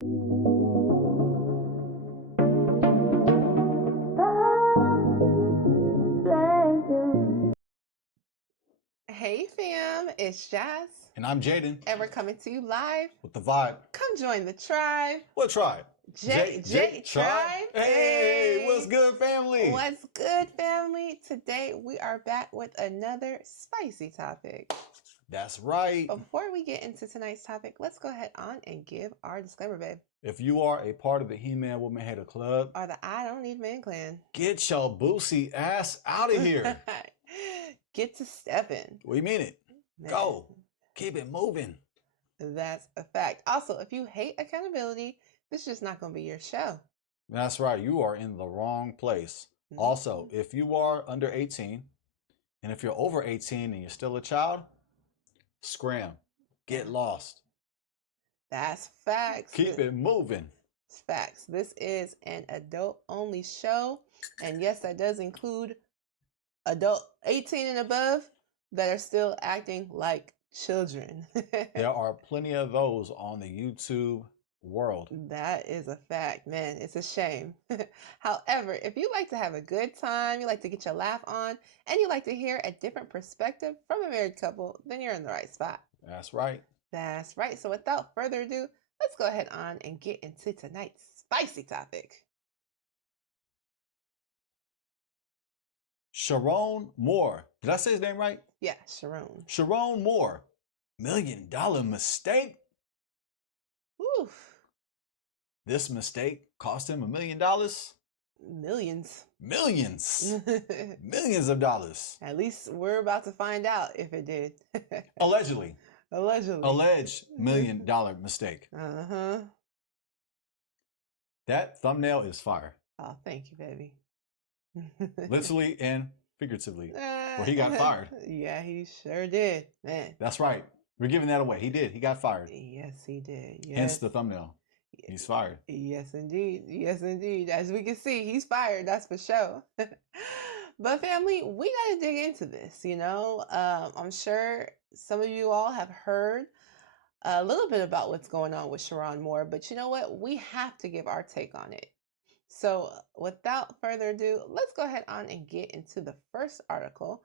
Hey fam, it's Jazz. And I'm Jaden. And we're coming to you live with the vibe. Come join the tribe. What tribe? J Tribe. Hey, what's good, family? What's good, family? Today we are back with another spicy topic. That's right. Before we get into tonight's topic, let's go ahead on and give our disclaimer, babe. If you are a part of the He-Man Woman Hater Club or the I Don't Need Man Clan, get your boosie ass out of here. Get to stepping. We mean it. Man. Go. Keep it moving. That's a fact. Also, if you hate accountability, this is just not going to be your show. That's right. You are in the wrong place. Mm-hmm. Also, if you are under 18, and if you're over 18 and you're still a child, scram. Get lost. That's facts. Keep it moving. It's facts. This is an adult-only show. And yes, that does include adult 18 and above that are still acting like children. There are plenty of those on the YouTube world. That is a fact, man. It's a shame. However, if you like to have a good time, you like to get your laugh on, and you like to hear a different perspective from a married couple, then you're in the right spot. That's right. That's right. So without further ado, let's go ahead on and get into tonight's spicy topic. Sherrone Moore. Did I say his name right? Yeah, Sherrone. Sherrone Moore. $1 million mistake? Oof. This mistake cost him $1 million? Millions. Millions. Millions of dollars. At least we're about to find out if it did. Allegedly. Allegedly. Alleged $1 million mistake. Uh-huh. That thumbnail is fire. Oh, thank you, baby. Literally and figuratively. Where he got fired. Yeah, he sure did, man. That's right. We're giving that away. He did. He got fired. Yes, he did. Yes. Hence the thumbnail. He's fired. Yes, indeed. Yes, indeed. As we can see, he's fired. That's for sure. But family, we got to dig into this, you know. I'm sure some of you all have heard a little bit about what's going on with Sherrone Moore, but you know what? We have to give our take on it. So without further ado, let's go ahead on and get into the first article.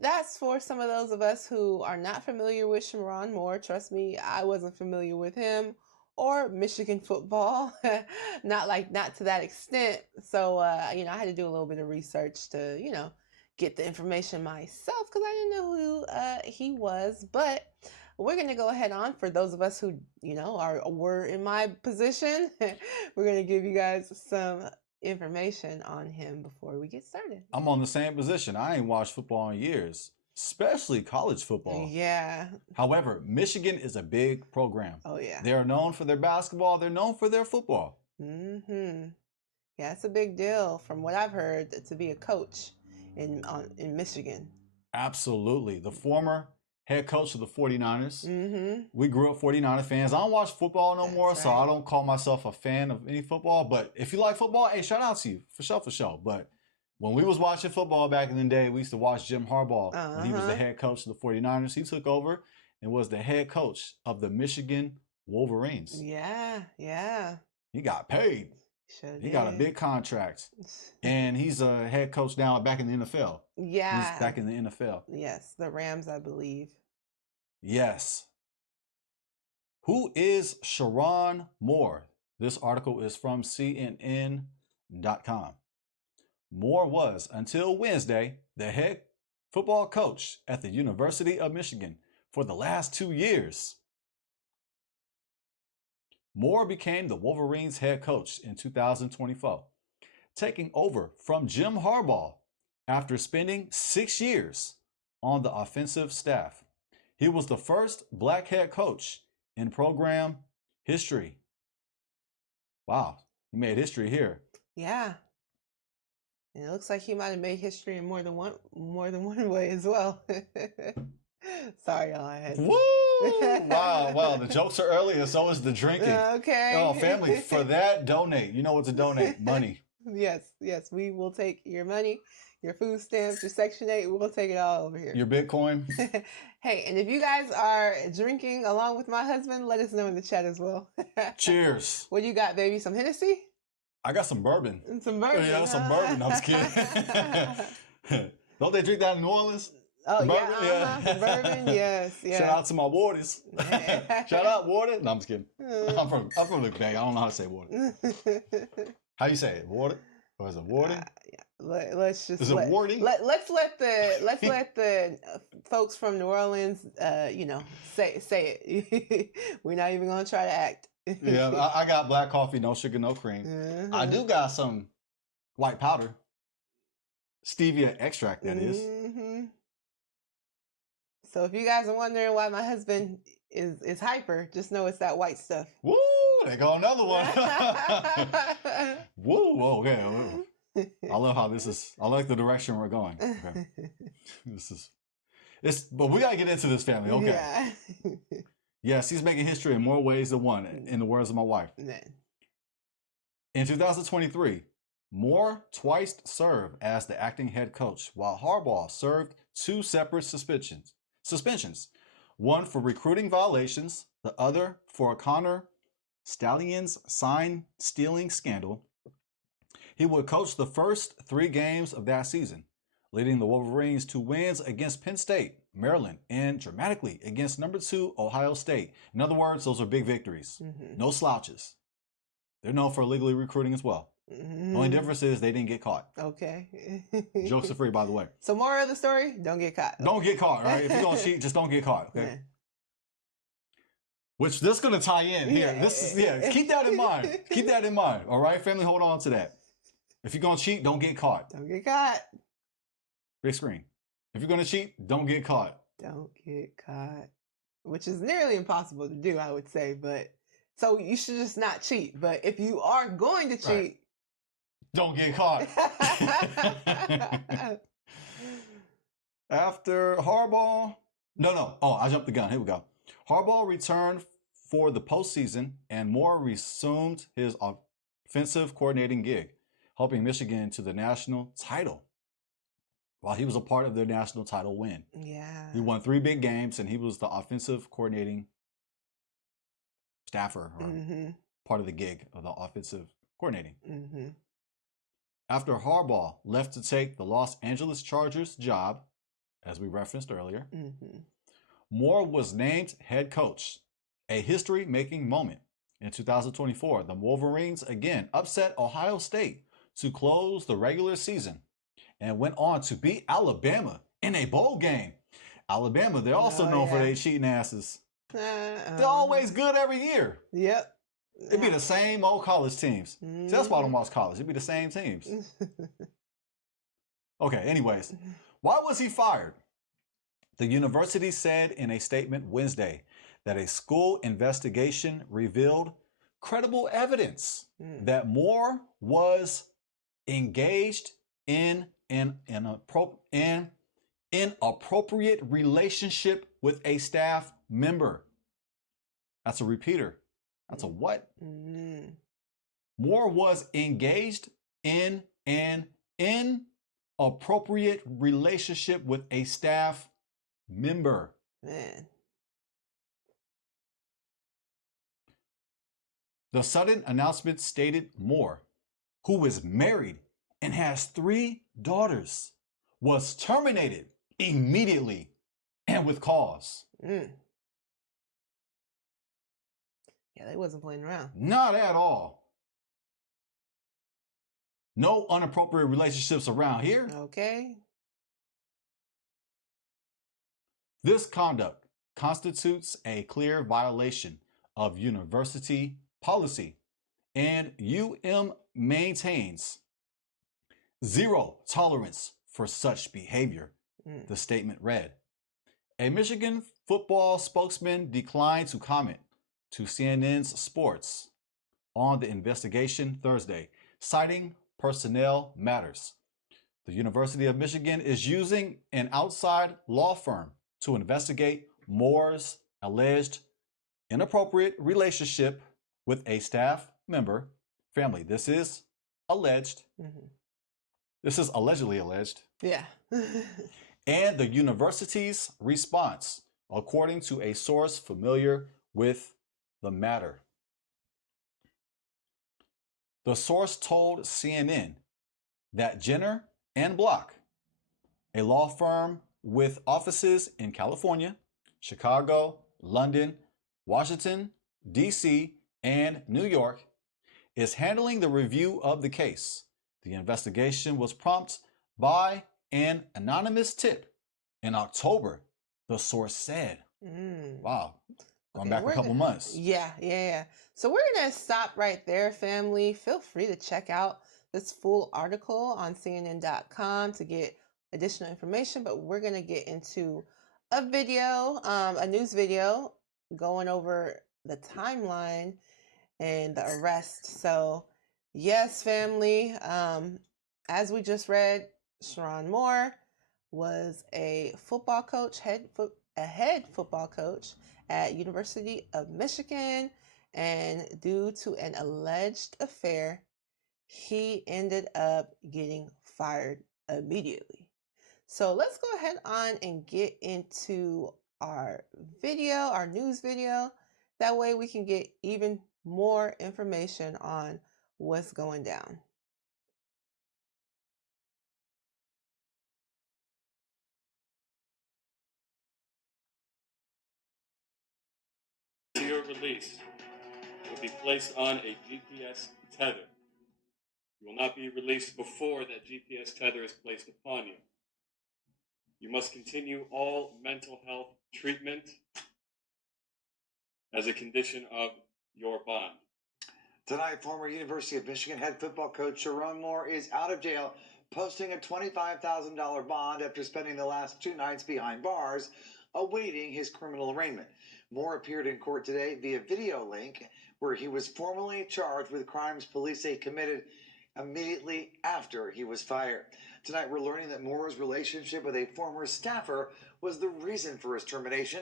That's for some of those of us who are not familiar with Sherrone Moore. Trust me, I wasn't familiar with him or Michigan football, not to that extent. So, you know, I had to do a little bit of research to, you know, get the information myself because I didn't know who he was. But we're going to go ahead on for those of us who, you know, were in my position. We're going to give you guys some information on him before we get started. I'm on the same position. I ain't watched football in years, especially college football. Yeah. However, Michigan is a big program. Oh, yeah. They're known for their basketball. They're known for their football. Mm-hmm. Yeah, it's a big deal from what I've heard to be a coach in Michigan. Absolutely. The former head coach of the 49ers. Mm-hmm. We grew up 49er fans. I don't watch football no more, so I don't call myself a fan of any football. But if you like football, hey, shout out to you. For sure. But when we was watching football back in the day, we used to watch Jim Harbaugh. When he was the head coach of the 49ers. He took over and was the head coach of the Michigan Wolverines. Yeah. He got paid. He got a big contract. And he's a head coach now back in the NFL. Yeah. He's back in the NFL. Yes, the Rams, I believe. Yes. Who is Sherrone Moore? This article is from CNN.com. Moore was, until Wednesday, the head football coach at the University of Michigan for the last 2 years. Moore became the Wolverines head coach in 2024, taking over from Jim Harbaugh after spending 6 years on the offensive staff. He was the first black head coach in program history. Wow, he made history here. Yeah. And it looks like he might have made history in more than one way as well. Sorry, y'all. I had to. Woo! Wow. The jokes are early, and so is the drinking. Okay. Oh, family, for that, donate. You know what to donate. Money. Yes. We will take your money, your food stamps, your Section 8. We'll take it all over here. Your Bitcoin. Hey, and if you guys are drinking along with my husband, let us know in the chat as well. Cheers. What you got, baby? Some Hennessy? I got some bourbon. And some bourbon. Yeah, some bourbon. I'm just kidding. Don't they drink that in New Orleans? Oh, The yeah, bourbon? Yeah. some bourbon. Yes, yes. Shout out to my waters. Shout out water. No, I'm just kidding. I'm from the Bay. I don't know how to say water. How you say it? Water? Or is it water? Yeah. Let's just Is it warty? Let's let the folks from New Orleans, say it. We're not even gonna try to act. Yeah, I got black coffee, no sugar, no cream. I do got some white powder, stevia extract. That is. So if you guys are wondering why my husband is hyper, just know it's that white stuff. Woo! There go another one. Woo! Okay. I love how this is. I like the direction we're going. Okay. But we gotta get into this, family. Okay. Yeah. Yes, he's making history in more ways than one, in the words of my wife. In 2023, Moore twice served as the acting head coach, while Harbaugh served 2 separate suspensions, one for recruiting violations, the other for a Connor Stalions sign stealing scandal. He would coach the first 3 games of that season, leading the Wolverines to wins against Penn State, Maryland, and dramatically against number 2 Ohio State. In other words, those are big victories. No slouches. They're known for illegally recruiting as well. The only difference is they didn't get caught. Okay. Jokes are free, by the way. So moral of the story, don't get caught. Don't get caught, right? If you're going to cheat, just don't get caught, okay? Yeah. Which this is going to tie in here. Keep that in mind. Keep that in mind, all right? Family, hold on to that. If you're going to cheat, don't get caught. Don't get caught. Big screen. If you're going to cheat, don't get caught. Don't get caught. Which is nearly impossible to do, I would say. But so you should just not cheat. But if you are going to cheat, right, don't get caught. After Harbaugh, I jumped the gun. Here we go. Harbaugh returned for the postseason, and Moore resumed his offensive coordinating gig, helping Michigan to the national title. While he was a part of their national title win. Yeah. He won 3 big games, and he was the offensive coordinating staffer, or part of the gig of the offensive coordinating. After Harbaugh left to take the Los Angeles Chargers job, as we referenced earlier, Moore was named head coach, a history-making moment. In 2024, the Wolverines again upset Ohio State to close the regular season and went on to beat Alabama in a bowl game. Alabama, they're also known for their cheating asses. They're always good every year. Yep. It'd be the same old college teams. See, that's why I don't watch college. It'd be the same teams. Okay, anyways, why was he fired? The university said in a statement Wednesday that a school investigation revealed credible evidence that Moore was engaged in an inappropriate relationship with a staff member. That's a repeater. That's a what? Moore was engaged in an inappropriate relationship with a staff member. Man. The sudden announcement stated Moore, who is married and has 3 daughters, was terminated immediately and with cause. Yeah, they wasn't playing around. Not at all. No inappropriate relationships around here. Okay. This conduct constitutes a clear violation of university policy, and UM maintains zero tolerance for such behavior, the statement read. A Michigan football spokesman declined to comment to CNN's Sports on the investigation Thursday, citing personnel matters. The University of Michigan is using an outside law firm to investigate Moore's alleged inappropriate relationship with a staff member. Family, this is alleged. This is allegedly alleged. Yeah. And the university's response according to a source familiar with the matter. The source told CNN that Jenner and Block, a law firm with offices in California, Chicago, London, Washington, D.C., and New York, is handling the review of the case. The investigation was prompted by an anonymous tip in October, the source said. Wow. Going back a couple months. Yeah. So we're going to stop right there, family. Feel free to check out this full article on CNN.com to get additional information, but we're going to get into a video, a news video going over the timeline and the arrest. So yes, family, as we just read, Sherrone Moore was a football coach, head football coach at University of Michigan, and due to an alleged affair, he ended up getting fired immediately. So let's go ahead on and get into our video, our news video. That way we can get even more information on what's going down. Your release will be placed on a GPS tether. You will not be released before that GPS tether is placed upon you. You must continue all mental health treatment as a condition of your bond. Tonight, former University of Michigan head football coach Sherrone Moore is out of jail, posting a $25,000 bond after spending the last 2 nights behind bars, awaiting his criminal arraignment. Moore appeared in court today via video link, where he was formally charged with crimes police say committed immediately after he was fired. Tonight, we're learning that Moore's relationship with a former staffer was the reason for his termination,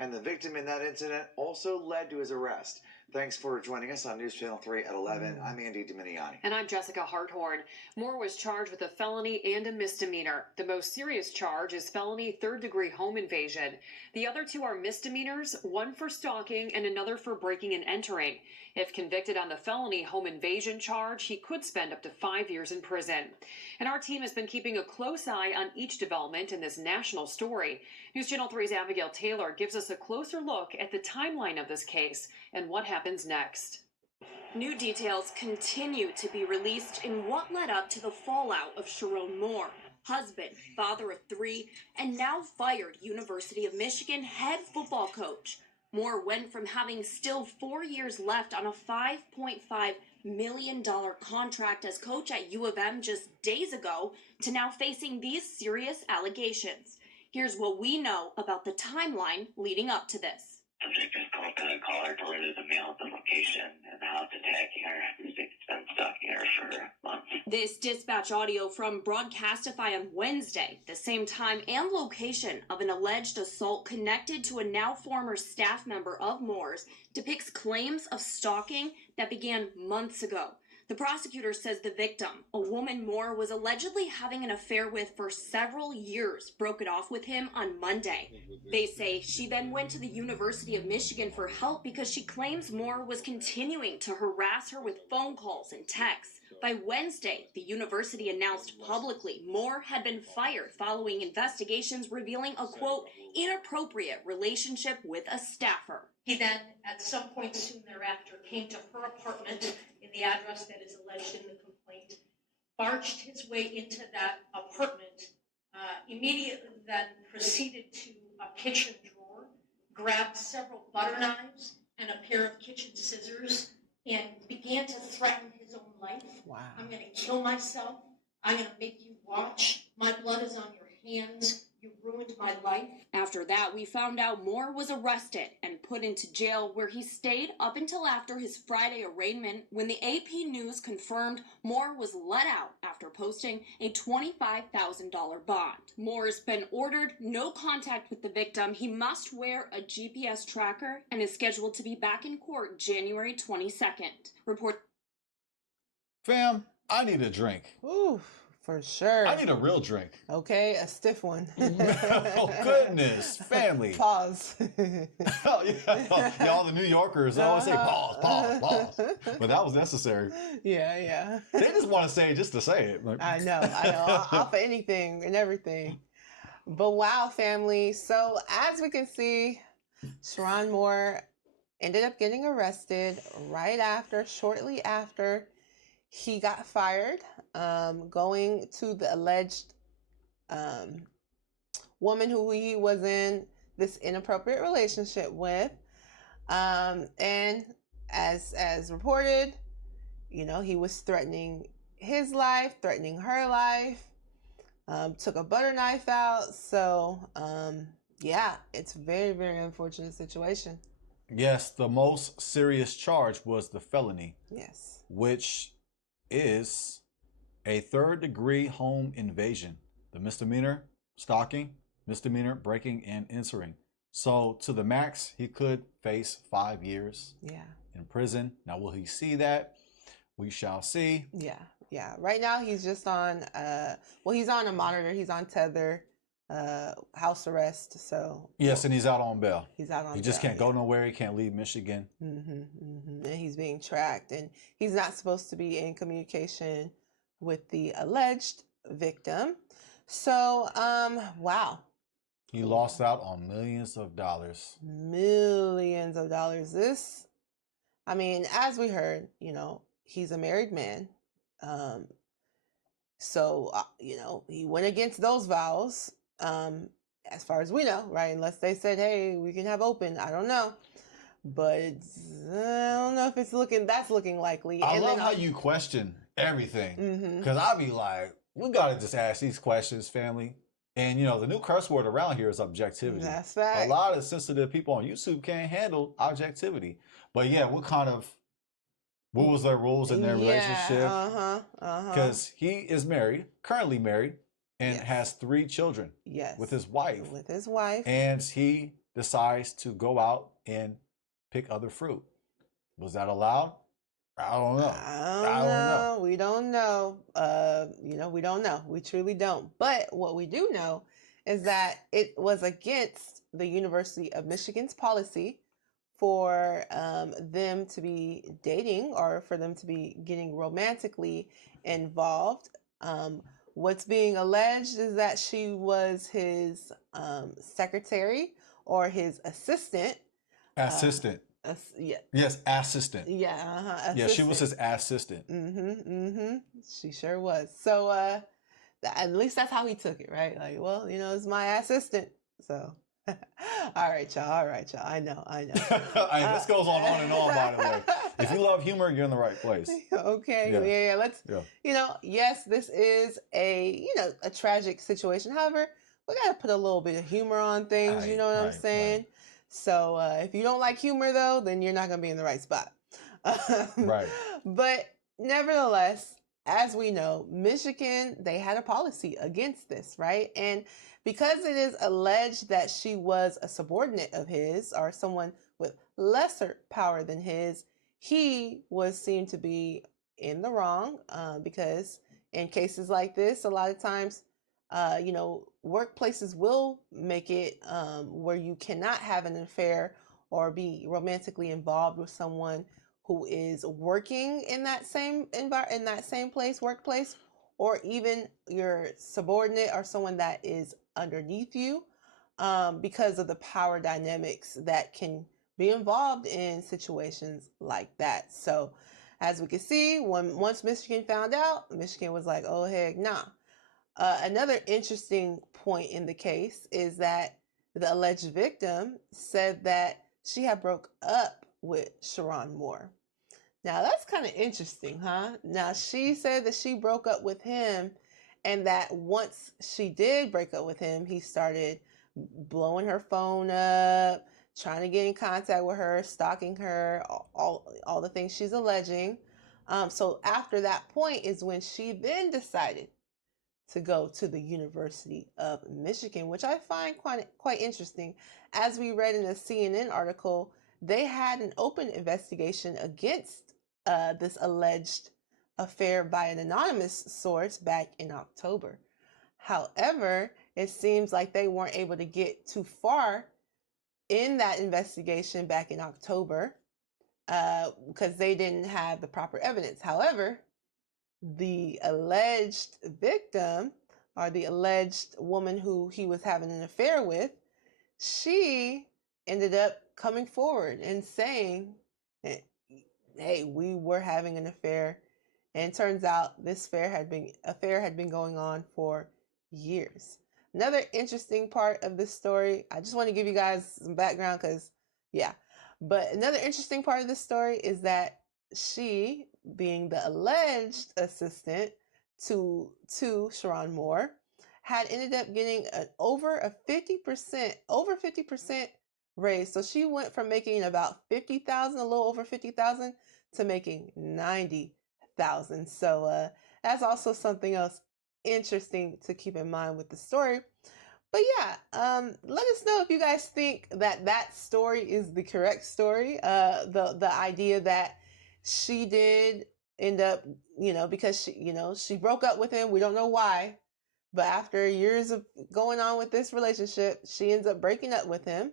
and the victim in that incident also led to his arrest. Thanks for joining us on News Channel 3 at 11. I'm Andy Dominiani. And I'm Jessica Harthorn. Moore was charged with a felony and a misdemeanor. The most serious charge is felony third-degree home invasion. The other 2 are misdemeanors, one for stalking and another for breaking and entering. If convicted on the felony home invasion charge, he could spend up to 5 years in prison. And our team has been keeping a close eye on each development in this national story. News Channel 3's Abigail Taylor gives us a closer look at the timeline of this case and what happens next. New details continue to be released in what led up to the fallout of Sherrone Moore, husband, father of 3, and now fired University of Michigan head football coach. Moore went from having still 4 years left on a $5.5 million contract as coach at U of M just days ago to now facing these serious allegations. Here's what we know about the timeline leading up to this. Subject is called the caller deleted the mail the location and how it's attacking her. The state's been stalking her for months. This dispatch audio from Broadcastify on Wednesday, the same time and location of an alleged assault connected to a now former staff member of Moore's, depicts claims of stalking that began months ago. The prosecutor says the victim, a woman Moore was allegedly having an affair with for several years, broke it off with him on Monday. They say she then went to the University of Michigan for help because she claims Moore was continuing to harass her with phone calls and texts. By Wednesday, the university announced publicly Moore had been fired following investigations revealing a, quote, inappropriate relationship with a staffer. He then, at some point soon thereafter, came to her apartment in the address that is alleged in the complaint, barged his way into that apartment, immediately then proceeded to a kitchen drawer, grabbed several butter knives and a pair of kitchen scissors, and began to threaten his own life. Wow. I'm going to kill myself. I'm going to make you watch. My blood is on your hands. You ruined my life. After that, we found out Moore was arrested and put into jail, where he stayed up until after his Friday arraignment, when the AP News confirmed Moore was let out after posting a $25,000 bond. Moore's been ordered no contact with the victim. He must wear a GPS tracker and is scheduled to be back in court January 22nd. Report. Fam, I need a drink. Ooh, For sure. I need a real drink. Okay, a stiff one. Oh, goodness. Family. Pause. Oh, yeah. Y'all, the New Yorkers, always say pause, pause, pause. But that was necessary. Yeah. They just want to say it just to say it. Like... I know. I'll for anything and everything. But wow, family. So as we can see, Sherrone Moore ended up getting arrested shortly after he got fired, going to the alleged woman who he was in this inappropriate relationship with. And as reported, he was threatening his life, threatening her life, took a butter knife out. So, yeah, it's a very, very unfortunate situation. Yes, the most serious charge was the felony. Yes. Which is a third-degree home invasion. The misdemeanor, stalking, misdemeanor, breaking and entering. So to the max, he could face 5 years in prison. Now, will he see that? We shall see. Yeah. Right now, he's just on, he's on a monitor. He's on tether, house arrest. So yes, and he's out on bail. He's out on bail. He just can't go nowhere. He can't leave Michigan. And he's being tracked. And he's not supposed to be in communication with the alleged victim. So, wow. He lost out on millions of dollars. Millions of dollars. This, I mean, as we heard, he's a married man. So, he went against those vows, as far as we know, right? Unless they said, hey, we can have open. I don't know. But I don't know if that's looking likely. I love how you question everything. Because I'll be like, we got to just ask these questions, family. And, the new curse word around here is objectivity. That's right. A lot of sensitive people on YouTube can't handle objectivity. But yeah, what was their rules in their relationship? Because he is married, currently married, and has 3 children. Yes. With his wife. And he decides to go out and pick other fruit. Was that allowed? I don't know. I don't know. We don't know. We don't know. We truly don't. But what we do know is that it was against the University of Michigan's policy for them to be dating or for them to be getting romantically involved. What's being alleged is that she was his secretary or his assistant. Assistant. Yes, assistant. Yeah, yeah, she was his assistant. She sure was. So at least that's how he took it, right? Like, well, it's my assistant. So all right, y'all. I know. This goes on and on, by the way. If you love humor, you're in the right place. Okay. Yeah. Let's yes, this is a tragic situation. However, we gotta put a little bit of humor on things, you know what I'm saying? Right. So if you don't like humor, though, then you're not going to be in the right spot. Right. But nevertheless, as we know, Michigan, they had a policy against this, right? And because it is alleged that she was a subordinate of his or someone with lesser power than his, he was seen to be in the wrong because in cases like this, a lot of times, workplaces will make it where you cannot have an affair or be romantically involved with someone who is working in that same workplace, or even your subordinate or someone that is underneath you, because of the power dynamics that can be involved in situations like that. So, as we can see, once Michigan found out, Michigan was like, "Oh heck, nah." Another interesting point in the case is that the alleged victim said that she had broke up with Sherrone Moore. Now, that's kind of interesting, huh? Now, she said that she broke up with him and that once she did break up with him, he started blowing her phone up, trying to get in contact with her, stalking her, all the things she's alleging. So after that point is when she then decided to go to the University of Michigan, which I find quite interesting. As we read in a CNN article, they had an open investigation against this alleged affair by an anonymous source back in October. However, it seems like they weren't able to get too far in that investigation back in October because they didn't have the proper evidence. However, the alleged victim, or the alleged woman who he was having an affair with, she ended up coming forward and saying, hey, we were having an affair. And it turns out this affair had been going on for years. Another interesting part of this story, I just want to give you guys some background because, yeah. But another interesting part of this story is that she, being the alleged assistant to Sherrone Moore, had ended up getting over 50% raise. So she went from making about $50,000, a little over $50,000, to making $90,000. So that's also something else interesting to keep in mind with the story. But yeah, let us know if you guys think that that story is the correct story. The idea that she did end up, because she broke up with him. We don't know why, but after years of going on with this relationship, she ends up breaking up with him,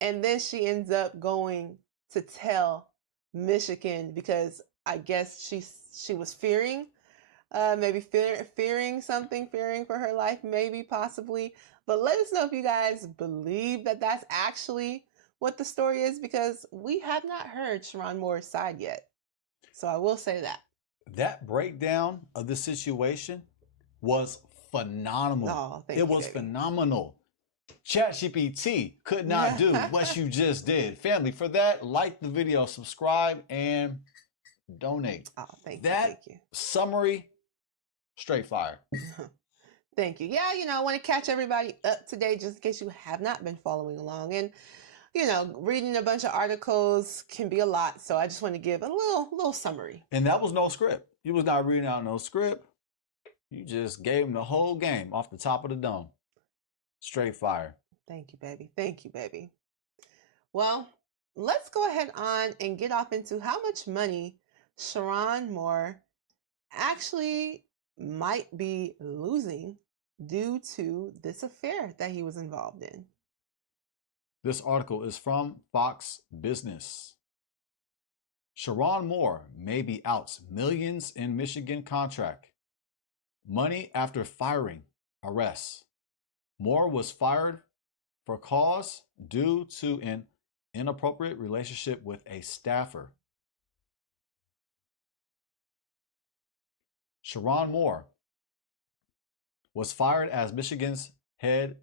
and then she ends up going to tell Michigan because I guess she was fearing. Maybe fearing something, fearing for her life, maybe, possibly. But let us know if you guys believe that that's actually what the story is, because we have not heard Sherrone Moore's side yet. So I will say that. That breakdown of the situation was phenomenal. Oh, thank it you, was baby. phenomenal. ChatGPT could not do what you just did. Family, for that, like the video, subscribe, and donate. Oh, thank that you. Summary, straight fire. Thank you. Yeah, I want to catch everybody up to date just in case you have not been following along. And, reading a bunch of articles can be a lot. So I just want to give a little summary. And that was no script. You was not reading out no script. You just gave him the whole game off the top of the dome. Straight fire. Thank you, baby. Thank you, baby. Well, let's go ahead on and get off into how much money Sherrone Moore actually might be losing due to this affair that he was involved in. This article is from Fox Business. Sherrone Moore may be out millions in Michigan contract. Money after firing arrests. Moore was fired for cause due to an inappropriate relationship with a staffer. Sherrone Moore was fired as Michigan's head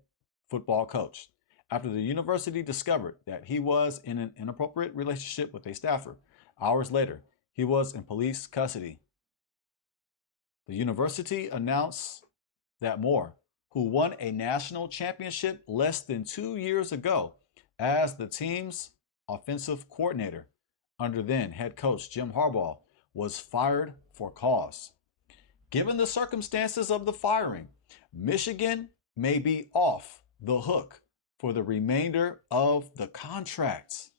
football coach after the university discovered that he was in an inappropriate relationship with a staffer. Hours later, he was in police custody. The university announced that Moore, who won a national championship less than 2 years ago as the team's offensive coordinator under then head coach Jim Harbaugh, was fired for cause. Given the circumstances of the firing, Michigan may be off the hook for the remainder of the contract.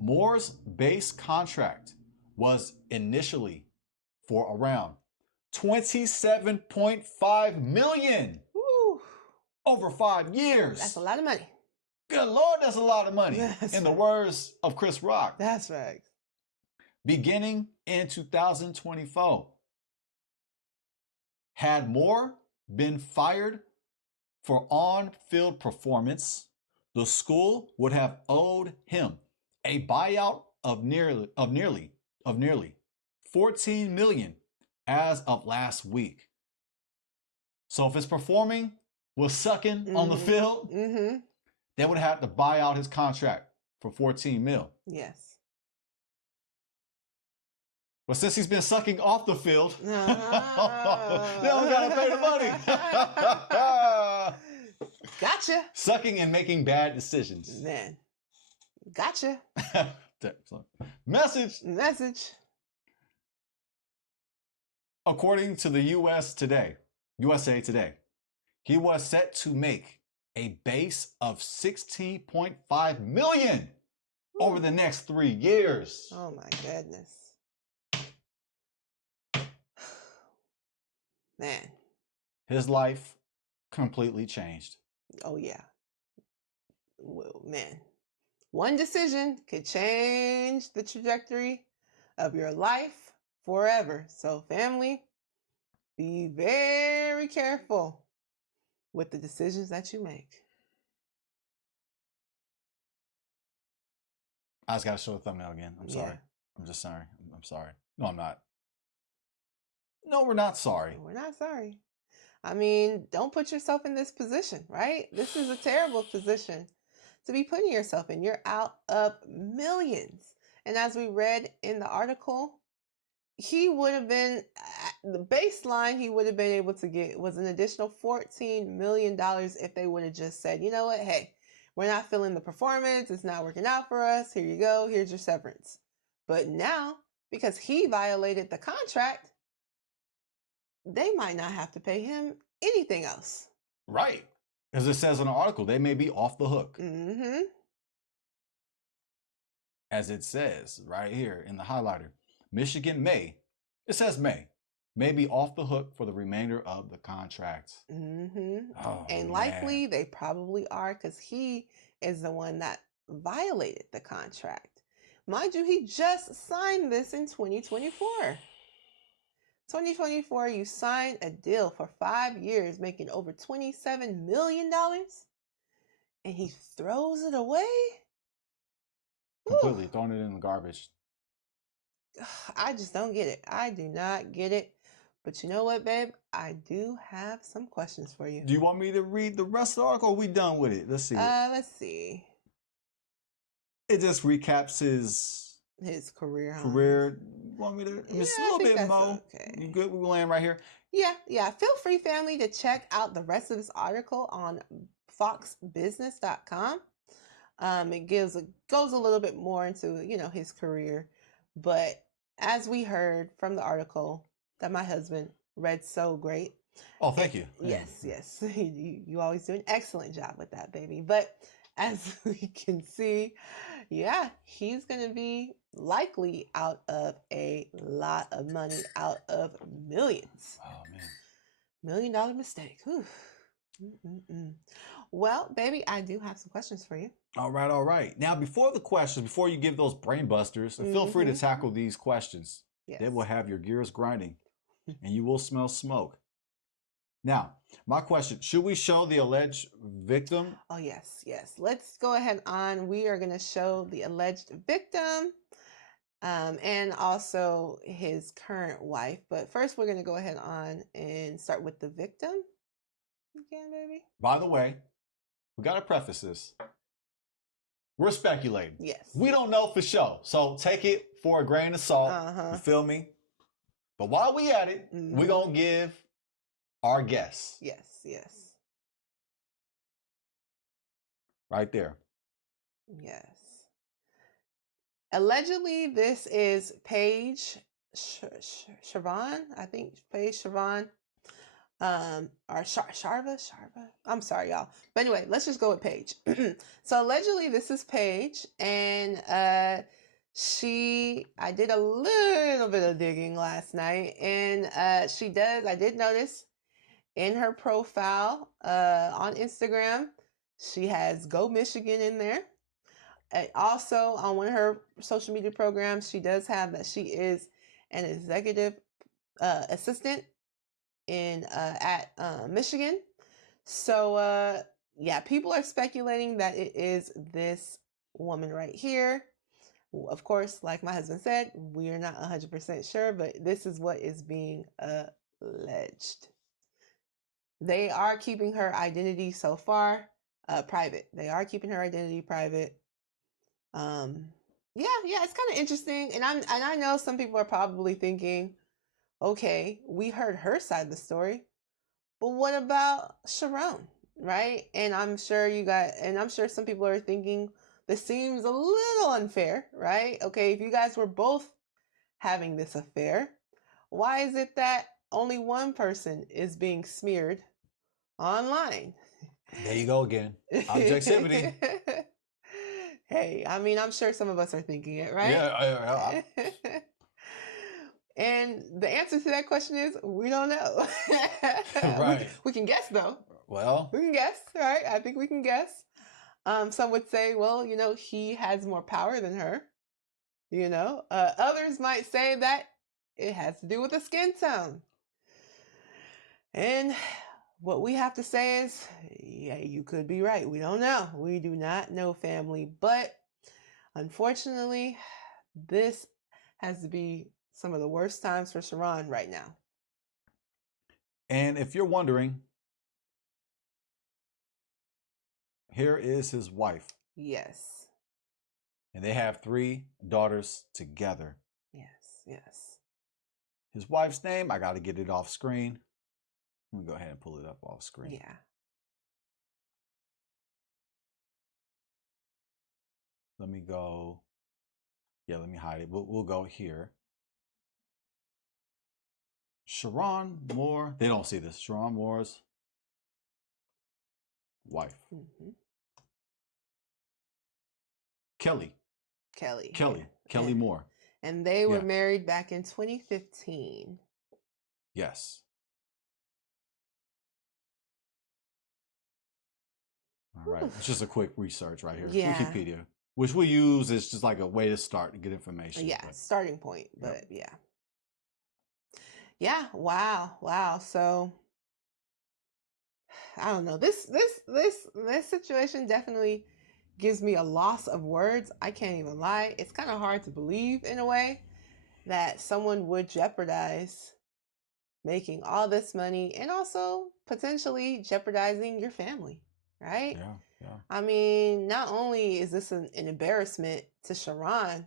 Moore's base contract was initially for around $27.5 million. Woo. Over 5 years. That's a lot of money. Good Lord, that's a lot of money. In the words of Chris Rock. That's right. Beginning in 2024. Had Moore been fired for on-field performance, the school would have owed him a buyout of nearly $14 million as of last week. So if his performing was sucking on the field, they would have to buy out his contract for $14 million. Yes. But since he's been sucking off the field, they don't gotta pay the money. Gotcha. Sucking and making bad decisions. Man. Gotcha. Message. According to the USA Today, he was set to make a base of $16.5 million over the next 3 years. Oh my goodness. Man. His life completely changed. Oh yeah. Well, man. One decision could change the trajectory of your life forever. So family, be very careful with the decisions that you make. I just got to show the thumbnail again. I'm sorry. Yeah. I'm just sorry. I'm sorry. No, I'm not. No, we're not sorry. We're not sorry. I mean, don't put yourself in this position, right? This is a terrible position to be putting yourself in. You're out of millions. And as we read in the article, he would have been, the baseline he would have been able to get was an additional $14 million if they would have just said, you know what, hey, we're not feeling the performance, it's not working out for us, here you go, here's your severance. But now, because he violated the contract, they might not have to pay him anything else. Right. As it says in the article, they may be off the hook. Mm-hmm. As it says right here in the highlighter, Michigan may be off the hook for the remainder of the contract. Mm-hmm. Oh, And man. likely they probably are, because he is the one that violated the contract. Mind you, he just signed this in 2024. 2024, you signed a deal for 5 years, making over $27 million, and he throws it away? Completely throwing it in the garbage. I just don't get it. I do not get it. But you know what, babe? I do have some questions for you. Do you want me to read the rest of the article, or are we done with it? Let's see. Let's see. It just recaps his career. You want me to just a little bit more? Okay. You good? We'll land right here. Yeah. Feel free, family, to check out the rest of this article on foxbusiness.com. It goes a little bit more into, his career. But as we heard from the article that my husband read so great. Oh, thank you. Yes. You always do an excellent job with that, baby. But as we can see, yeah, he's going to be likely out of a lot of money, out of millions. Oh, man. $1 million mistake. Whew. Well, baby, I do have some questions for you. All right. Now, before you give those brain busters, feel free to tackle these questions. Yes. They will have your gears grinding, and you will smell smoke. Now, my question, should we show the alleged victim? Oh, yes. Let's go ahead on. We are going to show the alleged victim and also his current wife. But first, we're going to go ahead on and start with the victim. You can, baby. By the way, we got to preface this. We're speculating. Yes. We don't know for sure. So take it for a grain of salt. You feel me? But while we at it, we're going to give our guess. Yes. Right there. Yes. Allegedly, this is Paige Sherrone. I think Paige Sherrone. Or Sharva. I'm sorry, y'all. But anyway, let's just go with Paige. So allegedly, this is Paige, and I did a little bit of digging last night, and I did notice in her profile on Instagram, she has Go Michigan in there. And also on one of her social media programs, she does have that she is an executive assistant at Michigan. So people are speculating that it is this woman right here. Of course, like my husband said, we are not 100% sure, but this is what is being alleged. They are keeping her identity so far private. They are keeping her identity private. It's kind of interesting, and I know some people are probably thinking, okay, we heard her side of the story, but what about Sherrone, right? And I'm sure some people are thinking this seems a little unfair, right? Okay, if you guys were both having this affair, why is it that only one person is being smeared online? There you go again. Objectivity. Hey, I mean, I'm sure some of us are thinking it, right? Yeah, And the answer to that question is we don't know. right. We can guess though. Well, We can guess, right? I think we can guess. Some would say, well, he has more power than her. Others might say that it has to do with the skin tone. And what we have to say is, yeah, you could be right. We don't know. We do not know, family. But unfortunately, this has to be some of the worst times for Sherrone right now. and if you're wondering, here is his wife. Yes. And they have 3 daughters together. Yes. His wife's name, I got to get it off screen. Let me go ahead and pull it up off screen. Yeah. Let me go. Yeah, let me hide it. We'll go here. Sherrone Moore. They don't see this. Sherrone Moore's wife. Mm-hmm. Kelly Yeah. Moore. And they were Yeah. married back in 2015. Yes. All right. It's just a quick research right here. Yeah. Wikipedia, which we use as just like a way to start to get information. Yeah, but- starting point. But yeah. Yeah, wow. So I don't know. This situation definitely gives me a loss of words. I can't even lie. It's kind of hard to believe in a way that someone would jeopardize making all this money and also potentially jeopardizing your family, right? Yeah. I mean, not only is this an embarrassment to Sherrone,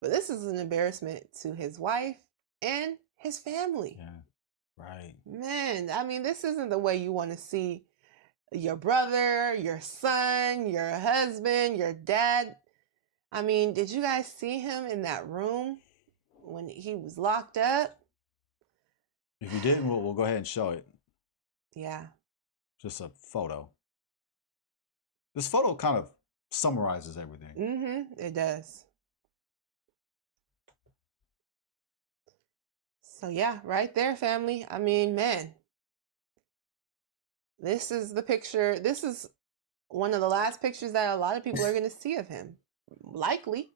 but this is an embarrassment to his wife and his family. Yeah. Right. Man, I mean, this isn't the way you want to see your brother, your son, your husband, your dad. I mean, did you guys see him in that room when he was locked up? If you didn't, we'll go ahead and show it. Yeah. Just a photo. This photo kind of summarizes everything. Mm-hmm. It does. So yeah, right there, family. I mean, man, this is the picture. This is one of the last pictures that a lot of people are going to see of him. Likely,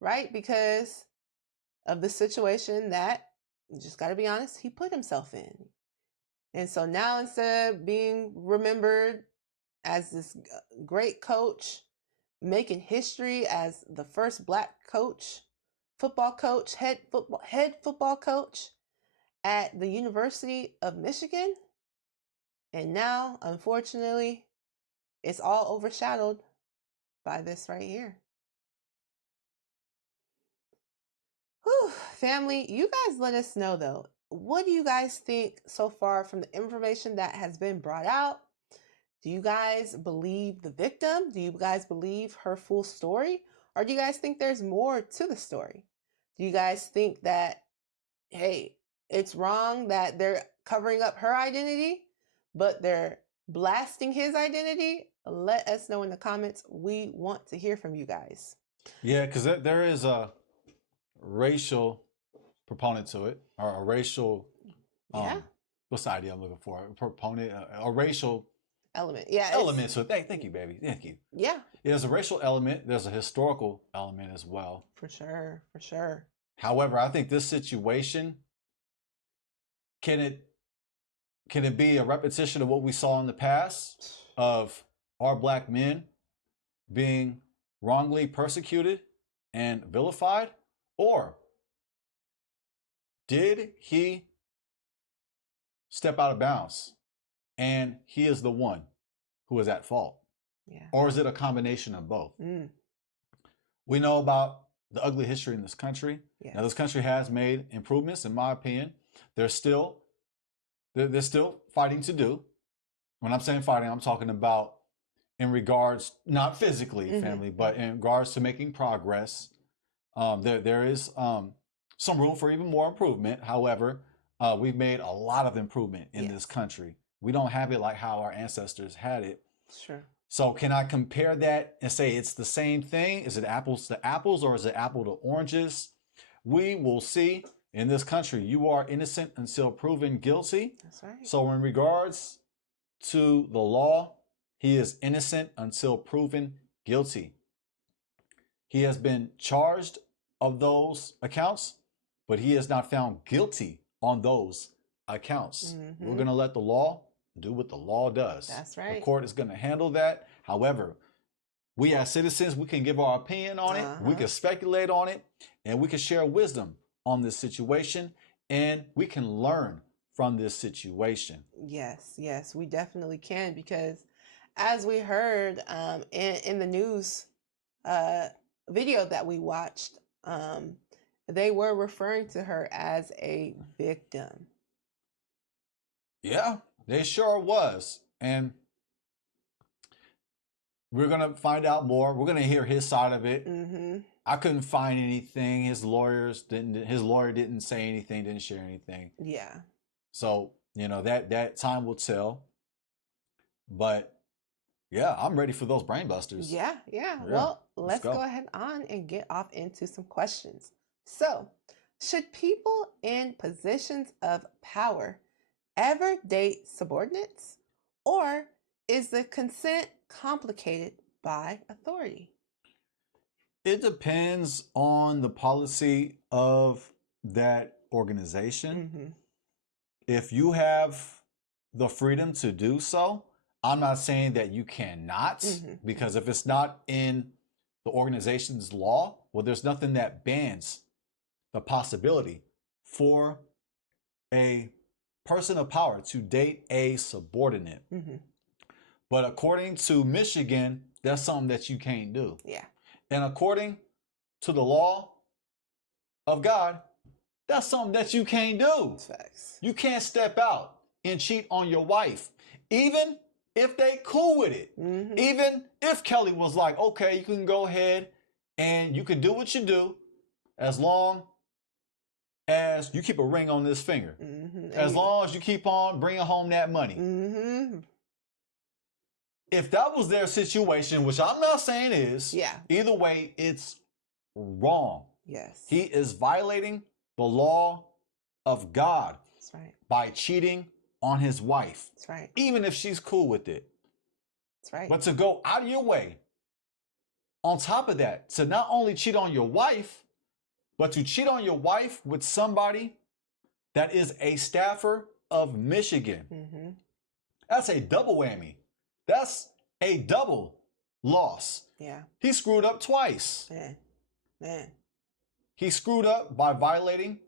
right? Because of the situation that, you just got to be honest, he put himself in. And so now, instead of being remembered as this great coach, making history as the first Black coach, head football coach at the University of Michigan, and now, unfortunately, it's all overshadowed by this right here. Whew, family, you guys let us know though. What do you guys think so far from the information that has been brought out? Do you guys believe the victim? Do you guys believe her full story? Or do you guys think there's more to the story? Do you guys think that, hey, it's wrong that they're covering up her identity, but they're blasting his identity? Let us know in the comments. We want to hear from you guys. Yeah, because there is a racial proponent to it, or a racial, Yeah. What's the idea I'm looking for? A proponent, a racial Element. Yeah. element to it. Thank you, baby. Thank you. Yeah. There's a racial element. There's a historical element as well. For sure. However, I think this situation, can it be a repetition of what we saw in the past of our Black men being wrongly persecuted and vilified? Or did he step out of bounds and he is the one who is at fault? Yeah. Or is it a combination of both? We know about the ugly history in this country. Yes. Now, this country has made improvements, in my opinion. There's still fighting to do. When I'm saying fighting, I'm talking about in regards, not physically, family, but in regards to making progress. There is some room for even more improvement. However, we've made a lot of improvement in this country. We don't have it like how our ancestors had it. Sure. So can I compare that and say it's the same thing? Is it apples to apples or is it apple to oranges? We will see. In this country, you are innocent until proven guilty. That's right. So in regards to the law, he is innocent until proven guilty. He has been charged of those accounts, but he is not found guilty on those accounts. We're going to let the law do what the law does. That's right. The court is going to handle that. However, we as citizens, we can give our opinion on it. We can speculate on it, and we can share wisdom on this situation, and we can learn from this situation. Yes, yes, we definitely can, because as we heard in the news video that we watched, they were referring to her as a victim. Yeah, they sure was. And we're going to find out more. We're going to hear his side of it. I couldn't find anything. His lawyer didn't say anything, didn't share anything. Yeah. So, you know, that time will tell. But yeah, I'm ready for those brain busters. Yeah. Well, let's go ahead on and get off into some questions. So, should people in positions of power ever date subordinates? Or is the consent complicated by authority? It depends on the policy of that organization. If you have the freedom to do so, I'm not saying that you cannot, because if it's not in the organization's law, well, there's nothing that bans the possibility for a person of power to date a subordinate. But according to Michigan, that's something that you can't do. Yeah. And according to the law of God, that's something that you can't do. Facts. You can't step out and cheat on your wife, even if they cool with it. Even if Kelly was like, okay, you can go ahead and you can do what you do as long as you keep a ring on this finger. As long as you keep on bringing home that money. If that was their situation, which I'm not saying is, either way, it's wrong. Yes. He is violating the law of God. That's right. By cheating on his wife. That's right. Even if she's cool with it. That's right. But to go out of your way, on top of that, to not only cheat on your wife, but to cheat on your wife with somebody that is a staffer of Michigan. That's a double whammy. That's a double loss. Yeah. He screwed up twice. Man. He screwed up by violating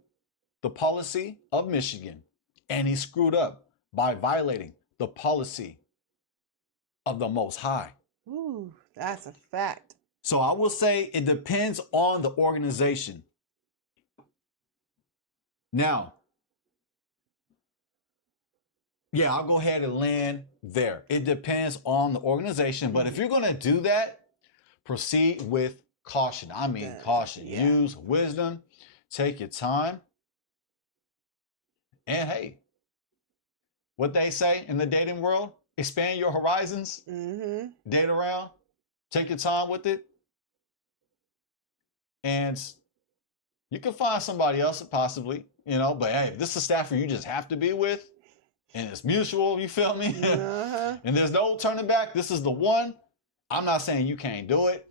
the policy of Michigan. And he screwed up by violating the policy of the Most High. Ooh, that's a fact. So I will say it depends on the organization. Now, yeah, I'll go ahead and land there. It depends on the organization. But if you're going to do that, proceed with caution. I mean, caution. Yeah. Use wisdom. Take your time. And hey, what they say in the dating world, expand your horizons. Date around. Take your time with it. And you can find somebody else possibly, you know, but hey, if this is a staffer you just have to be with, and it's mutual, you feel me? And there's no turning back. This is the one. I'm not saying you can't do it,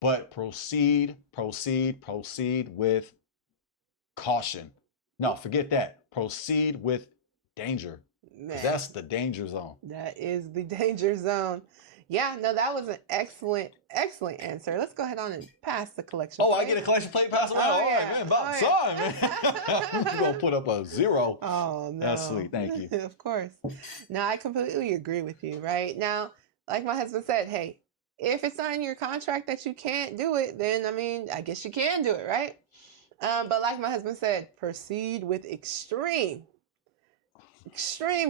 but proceed with caution. No, forget that. Proceed with danger. That's the danger zone. That is the danger zone. Yeah, no, that was an excellent answer. Let's go ahead on and pass the collection plate. I get a collection plate pass around? All right, man. About time, man. We're going to put up a 0. Oh, no. That's sweet. Thank you. Of course. No, I completely agree with you, right? Now, like my husband said, hey, if it's not in your contract that you can't do it, then, I mean, I guess you can do it, right? But like my husband said, proceed with extreme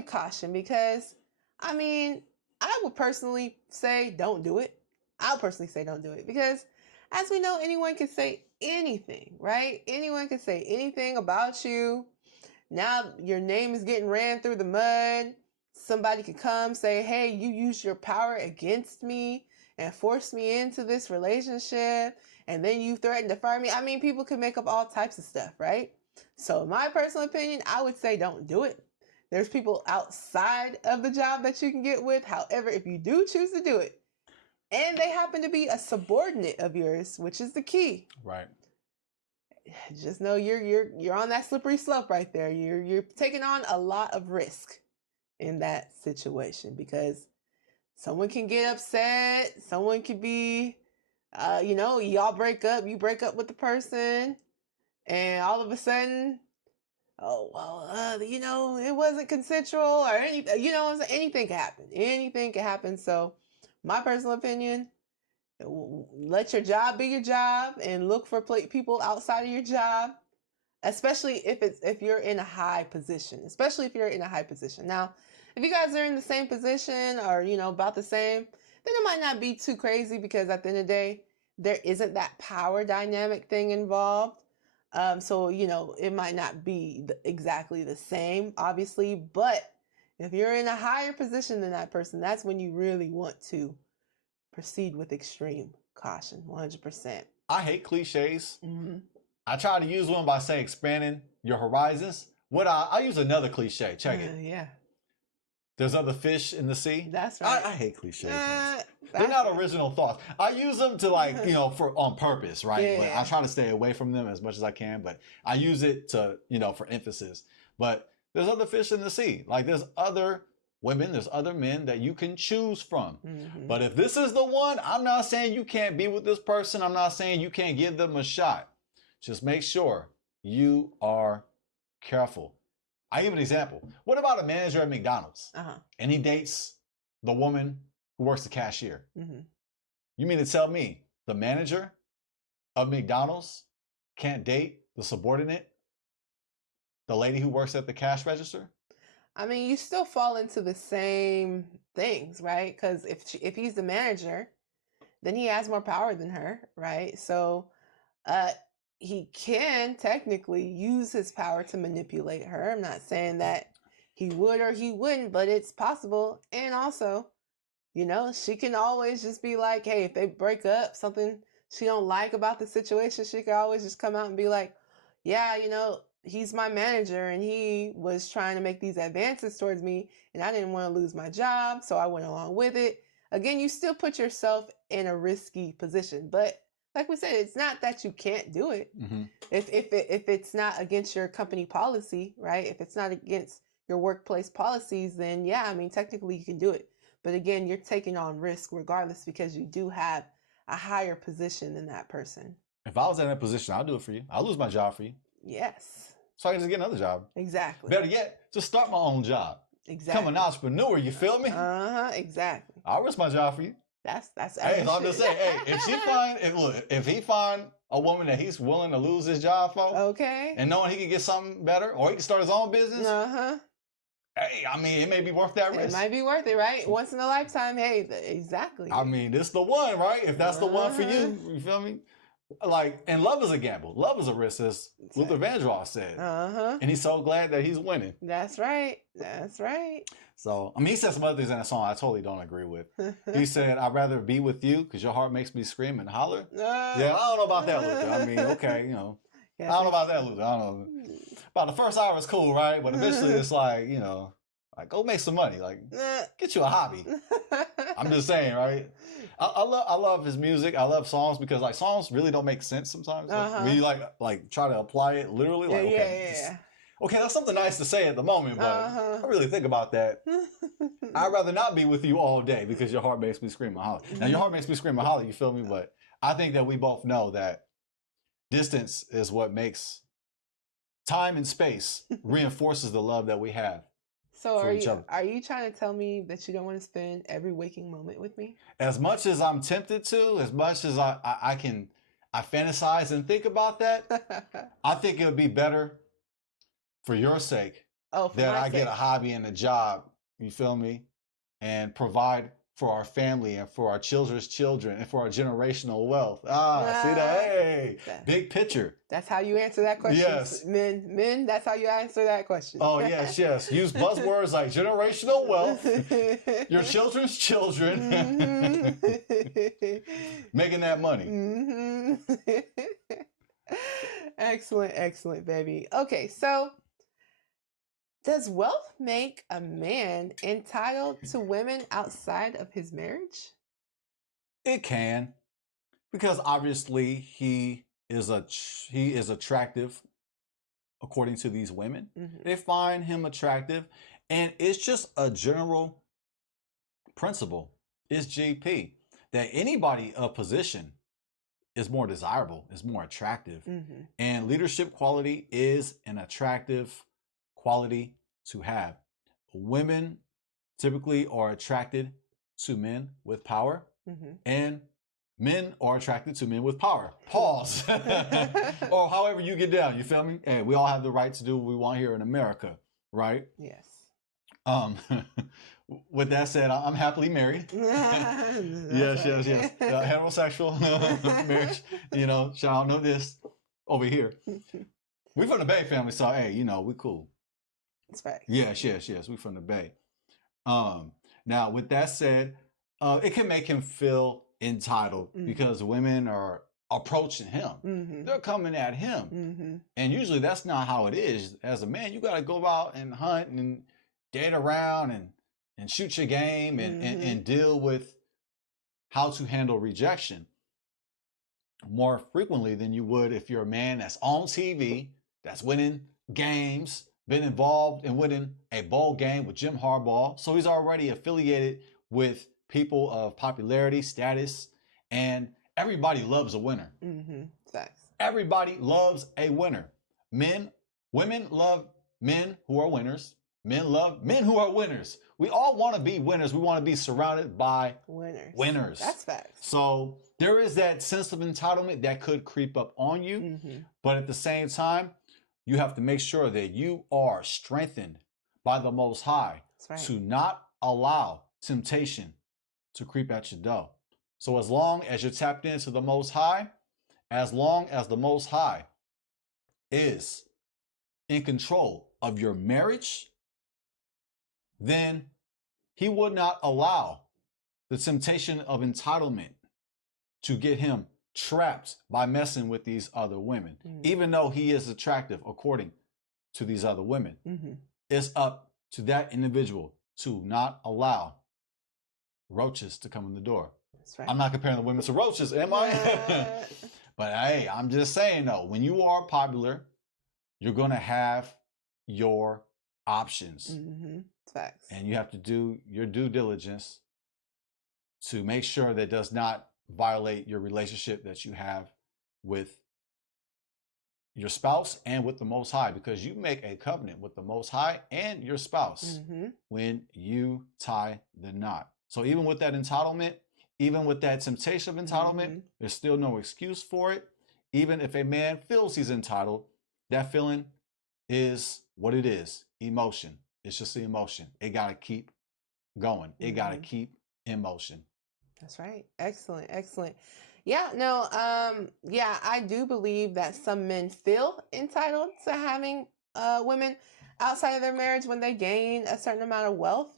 caution, because, I mean, I would personally say don't do it. I'll personally say don't do it, because as we know, anyone can say anything, right? Anyone can say anything about you. Now your name is getting ran through the mud. somebody could come say, hey, you used your power against me and forced me into this relationship, and then you threatened to fire me. I mean, people can make up all types of stuff, right? So in my personal opinion, I would say don't do it. There's people outside of the job that you can get with. However, if you do choose to do it, and they happen to be a subordinate of yours, which is the key, Right. just know you're on that slippery slope right there. You're taking on a lot of risk in that situation, because someone can get upset, someone could be y'all break up, you break up with the person, and all of a sudden, oh well, it wasn't consensual, or anything, anything can happen. So my personal opinion, let your job be your job and look for people outside of your job, especially if you're in a high position, Now, if you guys are in the same position, or about the same, then it might not be too crazy, because at the end of the day, there isn't that power dynamic thing involved. So it might not be exactly the same, obviously, but if you're in a higher position than that person, that's when you really want to proceed with extreme caution. 100%. I hate cliches. Mm-hmm. I try to use one by saying expanding your horizons. I use another cliche. Check it. Yeah. There's other fish in the sea. That's right. I hate cliches. They're not original thoughts. I use them to on purpose, right? Yeah. But I try to stay away from them as much as I can. But I use it to, for emphasis. But there's other fish in the sea. Like there's other women, there's other men that you can choose from. Mm-hmm. But if this is the one, I'm not saying you can't be with this person. I'm not saying you can't give them a shot. Just make sure you are careful. I give an example. What about a manager at McDonald's? And he dates the woman who works the cashier? Mm-hmm. You mean to tell me the manager of McDonald's can't date the subordinate, the lady who works at the cash register? I mean, you still fall into the same things, right? Because if he's the manager, then he has more power than her, right? So he can technically use his power to manipulate her. I'm not saying that he would or he wouldn't, but it's possible. And also, she can always just be like, hey, if they break up, something she don't like about the situation, she can always just come out and be like, yeah, he's my manager and he was trying to make these advances towards me and I didn't want to lose my job, so I went along with it. Again, you still put yourself in a risky position, but like we said, it's not that you can't do it. Mm-hmm. If it's not against your company policy, right? If it's not against your workplace policies, then yeah, I mean, technically you can do it. But again, you're taking on risk regardless, because you do have a higher position than that person. If I was in that position, I'll do it for you. I'll lose my job for you. Yes. So I can just get another job. Exactly. Better yet, just start my own job. Exactly. Become an entrepreneur, you feel me? Exactly. I'll risk my job for you. That's hey, so I'm just saying, hey, if he find a woman that he's willing to lose his job for, okay, and knowing he can get something better, or he can start his own business, hey, I mean, it may be worth that risk. It might be worth it, right? Once in a lifetime, hey, exactly. I mean, this is the one, right? If that's the one for you, you feel me? Like, and love is a gamble. Love is a risk, as Luther Vandross said. And he's so glad that he's winning. That's right. That's right. So, I mean, he said some other things in that song I totally don't agree with. He said, I'd rather be with you because your heart makes me scream and holler. Yeah, I don't know about that, Luther. I mean, okay, I don't know about that, Luther. I don't know. About the first hour is cool, right? But eventually it's like, like, go make some money. Like, get you a hobby. I'm just saying, right? I love his music. I love songs because, like, songs really don't make sense sometimes. Like, when you, like, try to apply it literally. Like, okay, that's something nice to say at the moment, but I really think about that. I'd rather not be with you all day because your heart makes me scream and holler. Now, your heart makes me scream and holler, you feel me? But I think that we both know that distance is what makes time and space reinforces the love that we have. So are you trying to tell me that you don't want to spend every waking moment with me? As much as I'm tempted to, as much as I fantasize and think about that, I think it would be better for your sake that I get a hobby and a job, you feel me, and provide for our family and for our children's children and for our generational wealth. See that? Hey, big picture. That's how you answer that question. Yes. Men, that's how you answer that question. Oh, yes. Use buzzwords like generational wealth, your children's children, making that money. Excellent, baby. Okay, so does wealth make a man entitled to women outside of his marriage? It can, because obviously he is attractive according to these women. They find him attractive, and it's just a general principle. It's GP that anybody of position is more desirable, is more attractive, and leadership quality is an attractive quality to have. Women typically are attracted to men with power, and men are attracted to men with power. Pause. Or however you get down, you feel me? Hey, we all have the right to do what we want here in America, right? Yes. With that said, I'm happily married. Yes. Heterosexual marriage. Shout out, know this over here. We from the Bay family, so hey, we cool. That's right. Yes. We from the Bay. Now, with that said, it can make him feel entitled because women are approaching him. They're coming at him. And usually that's not how it is. As a man, you got to go out and hunt and date around and shoot your game and deal with how to handle rejection more frequently than you would if you're a man that's on TV, that's winning games, been involved in winning a bowl game with Jim Harbaugh. So he's already affiliated with people of popularity, status, and everybody loves a winner. Facts. Everybody loves a winner. Women love men who are winners. Men love men who are winners. We all want to be winners. We want to be surrounded by winners. That's facts. So there is that sense of entitlement that could creep up on you. But at the same time, you have to make sure that you are strengthened by the Most High to not allow temptation to creep at your door. So as long as you're tapped into the Most High, as long as the Most High is in control of your marriage, then he would not allow the temptation of entitlement to get him trapped by messing with these other women, even though he is attractive according to these other women. It's up to that individual to not allow roaches to come in the door. That's right. I'm not comparing the women to roaches, am I? But hey, I'm just saying though, when you are popular, you're going to have your options. Facts. And you have to do your due diligence to make sure that does not violate your relationship that you have with your spouse and with the Most High, because you make a covenant with the Most High and your spouse when you tie the knot. So even with that entitlement, even with that temptation of entitlement, there's still no excuse for it. Even if a man feels he's entitled, that feeling is what it is, emotion. It's just the emotion. It got to keep going. It got to keep in motion. That's right. Excellent. Yeah, no, I do believe that some men feel entitled to having women outside of their marriage when they gain a certain amount of wealth,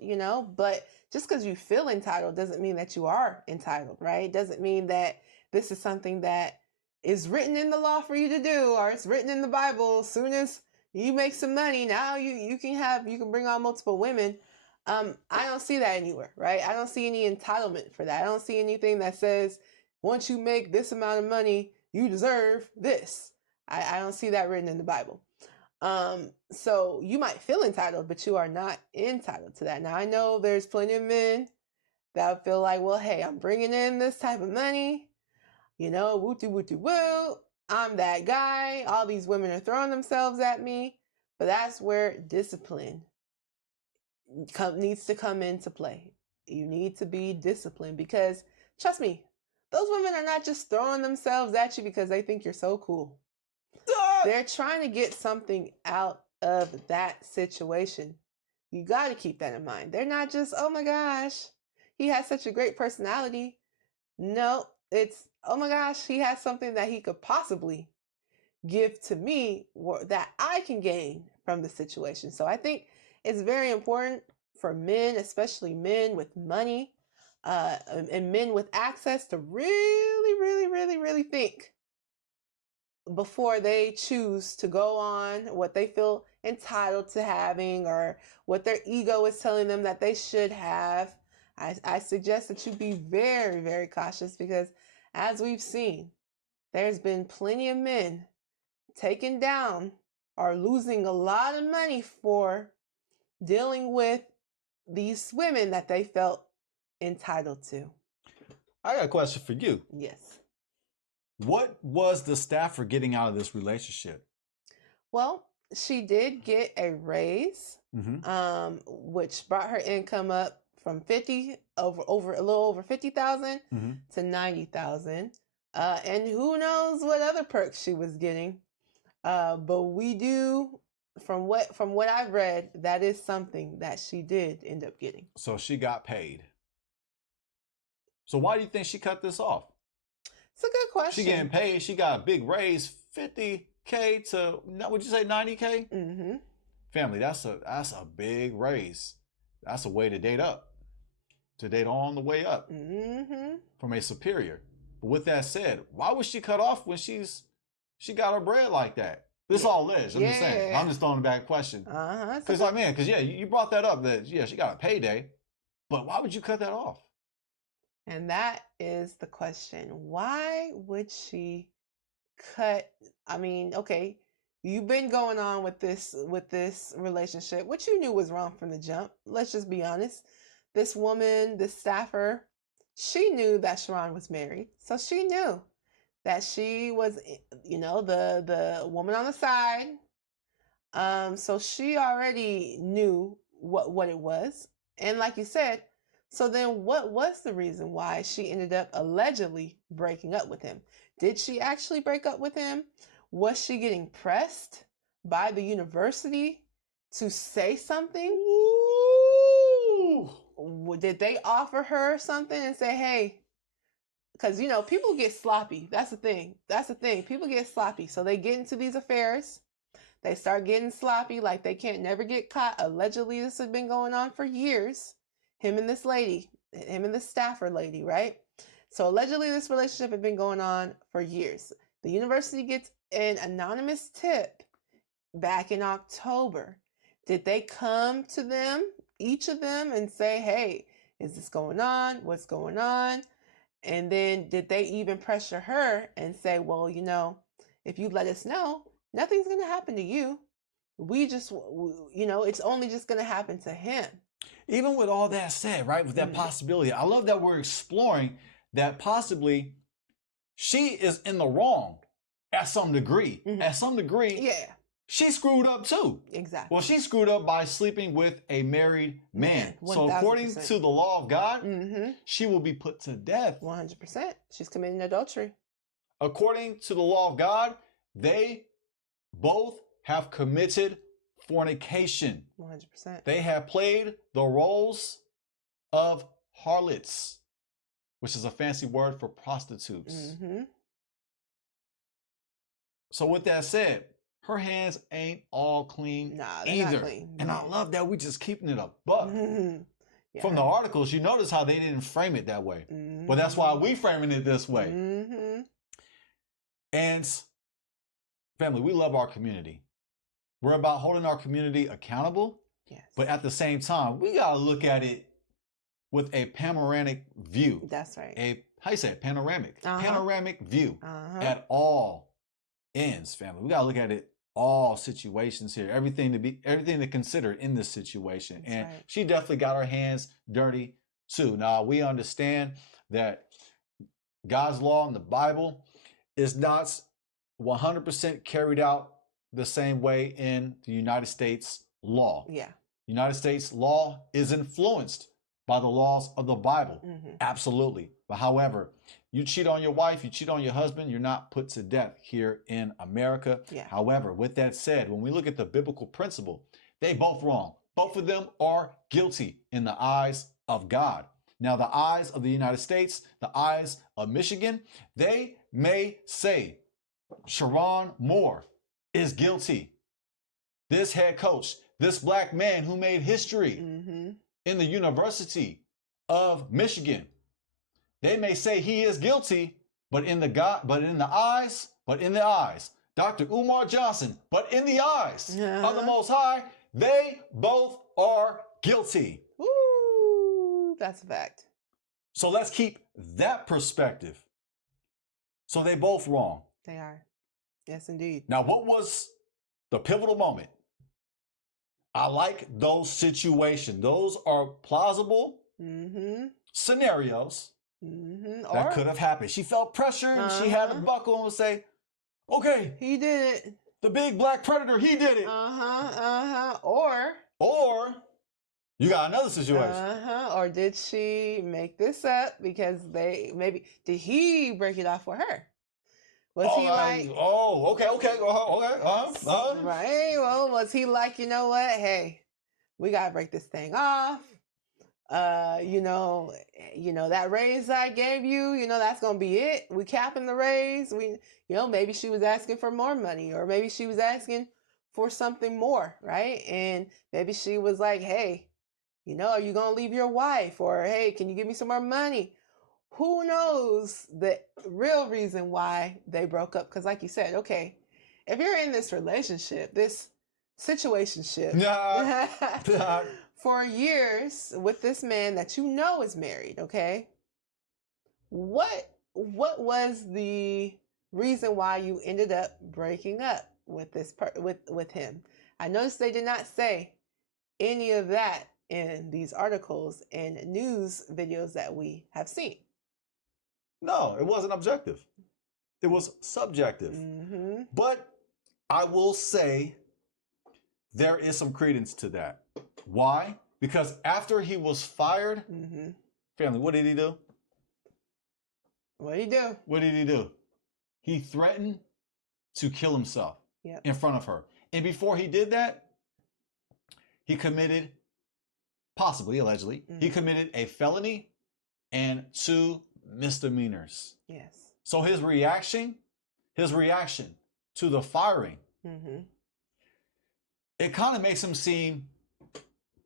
but just because you feel entitled doesn't mean that you are entitled, right? Doesn't mean that this is something that is written in the law for you to do, or it's written in the Bible. As soon as you make some money, now you can bring on multiple women. I don't see that anywhere, right? I don't see any entitlement for that. I don't see anything that says once you make this amount of money, you deserve this. I don't see that written in the Bible. So you might feel entitled, but you are not entitled to that. Now, I know there's plenty of men that feel like, well, hey, I'm bringing in this type of money, woo. I'm that guy. All these women are throwing themselves at me. But that's where discipline needs to come into play. You need to be disciplined because, trust me, those women are not just throwing themselves at you because they think you're so cool. They're trying to get something out of that situation. You got to keep that in mind. They're not just, oh my gosh, he has such a great personality. No, it's, oh my gosh, he has something that he could possibly give to me that I can gain from the situation. So I think it's very important for men, especially men with money, and men with access, to really, really, really, really think before they choose to go on what they feel entitled to having or what their ego is telling them that they should have. I suggest that you be very, very cautious, because as we've seen, there's been plenty of men taken down or losing a lot of money for dealing with these women that they felt entitled to. I got a question for you. Yes. What was the staffer getting out of this relationship? Well, she did get a raise, which brought her income up from a little over 50,000 to 90,000. And who knows what other perks she was getting. But we do, from what I've read, that is something that she did end up getting. So she got paid. So why do you think she cut this off? It's a good question. She getting paid. She got a big raise, 50K to, would you say 90K? Mm-hmm. Family, that's a big raise. That's a way to date up, to date on the way up from a superior. But with that said, why would she cut off when she got her bread like that? This all is. I'm just saying. I'm just throwing back a question. Because you brought that up, that she got a payday, but why would you cut that off? And that is the question. Why would she cut? I mean, okay, you've been going on with this relationship, which you knew was wrong from the jump. Let's just be honest. This woman, this staffer, she knew that Sherrone was married. So she knew that she was, the woman on the side. So she already knew what it was. And like you said, so then what was the reason why she ended up allegedly breaking up with him? Did she actually break up with him? Was she getting pressed by the university to say something? Ooh. Did they offer her something and say, hey, because, people get sloppy. That's the thing. People get sloppy. So they get into these affairs. They start getting sloppy, like they can't never get caught. Allegedly, this has been going on for years. Him and this staffer lady, right? So allegedly this relationship had been going on for years. The university gets an anonymous tip back in October. Did they come to them, each of them, and say, hey, is this going on? What's going on? And then did they even pressure her and say, well, if you let us know, nothing's going to happen to you. We just, it's only just going to happen to him. Even with all that said, right, with that possibility, I love that we're exploring that possibly she is in the wrong at some degree. At some degree, she screwed up too. Exactly. Well, she screwed up by sleeping with a married man. 1000%. So according to the law of God, she will be put to death. 100%. She's committing adultery. According to the law of God, they both have committed fornication. 100%. They have played the roles of harlots, which is a fancy word for prostitutes. So with that said, her hands ain't all clean either. Not clean. And I love that we just keeping it a buck. From the articles, you notice how they didn't frame it that way. But that's why we framing it this way. And family, we love our community. We're about holding our community accountable. Yes. But at the same time, we got to look at it with a panoramic view. That's right. How you say it? Panoramic. Panoramic view at all ends, family. We got to look at it all situations here. Everything to consider in this situation. That's right. She definitely got her hands dirty too. Now, we understand that God's law in the Bible is not 100% carried out the same way in the United States law. United States law is influenced by the laws of the Bible. Absolutely. But however, you cheat on your wife, you cheat on your husband, you're not put to death here in America. However, with that said, when we look at the biblical principle, they both wrong. Both of them are guilty in the eyes of God. Now, the eyes of the United States, the eyes of Michigan, they may say Sherrone Moore is guilty. This head coach, this black man who made history in the University of Michigan, they may say he is guilty, but in the eyes, Dr. Umar Johnson, but in the eyes of the Most High, they both are guilty. Woo, that's a fact. So let's keep that perspective. So they both wrong. They are. Yes, indeed. Now, what was the pivotal moment? I like those situations. Those are plausible scenarios that could have happened. She felt pressure and she had to buckle and say, okay, he did it. The big black predator, he did it. Or you got another situation. Or did she make this up because did he break it off for her? Was he like, okay. Right. Well, was he like, you know what? Hey, we gotta break this thing off. That raise I gave you, that's gonna be it. We capping the raise. Maybe she was asking for more money, or maybe she was asking for something more, right? And maybe she was like, hey, are you gonna leave your wife? Or hey, can you give me some more money? Who knows the real reason why they broke up? Because like you said, okay, if you're in this relationship, this situationship for years with this man that is married, okay, what was the reason why you ended up breaking up with with him? I noticed they did not say any of that in these articles and news videos that we have seen. No, it wasn't objective. It was subjective. But I will say there is some credence to that. Why? Because after he was fired, family, what did he do? What did he do? What did he do? He threatened to kill himself in front of her. And before he did that, he committed, possibly, allegedly, he committed a felony and 2 misdemeanors. Yes. So his reaction to the firing, it kind of makes him seem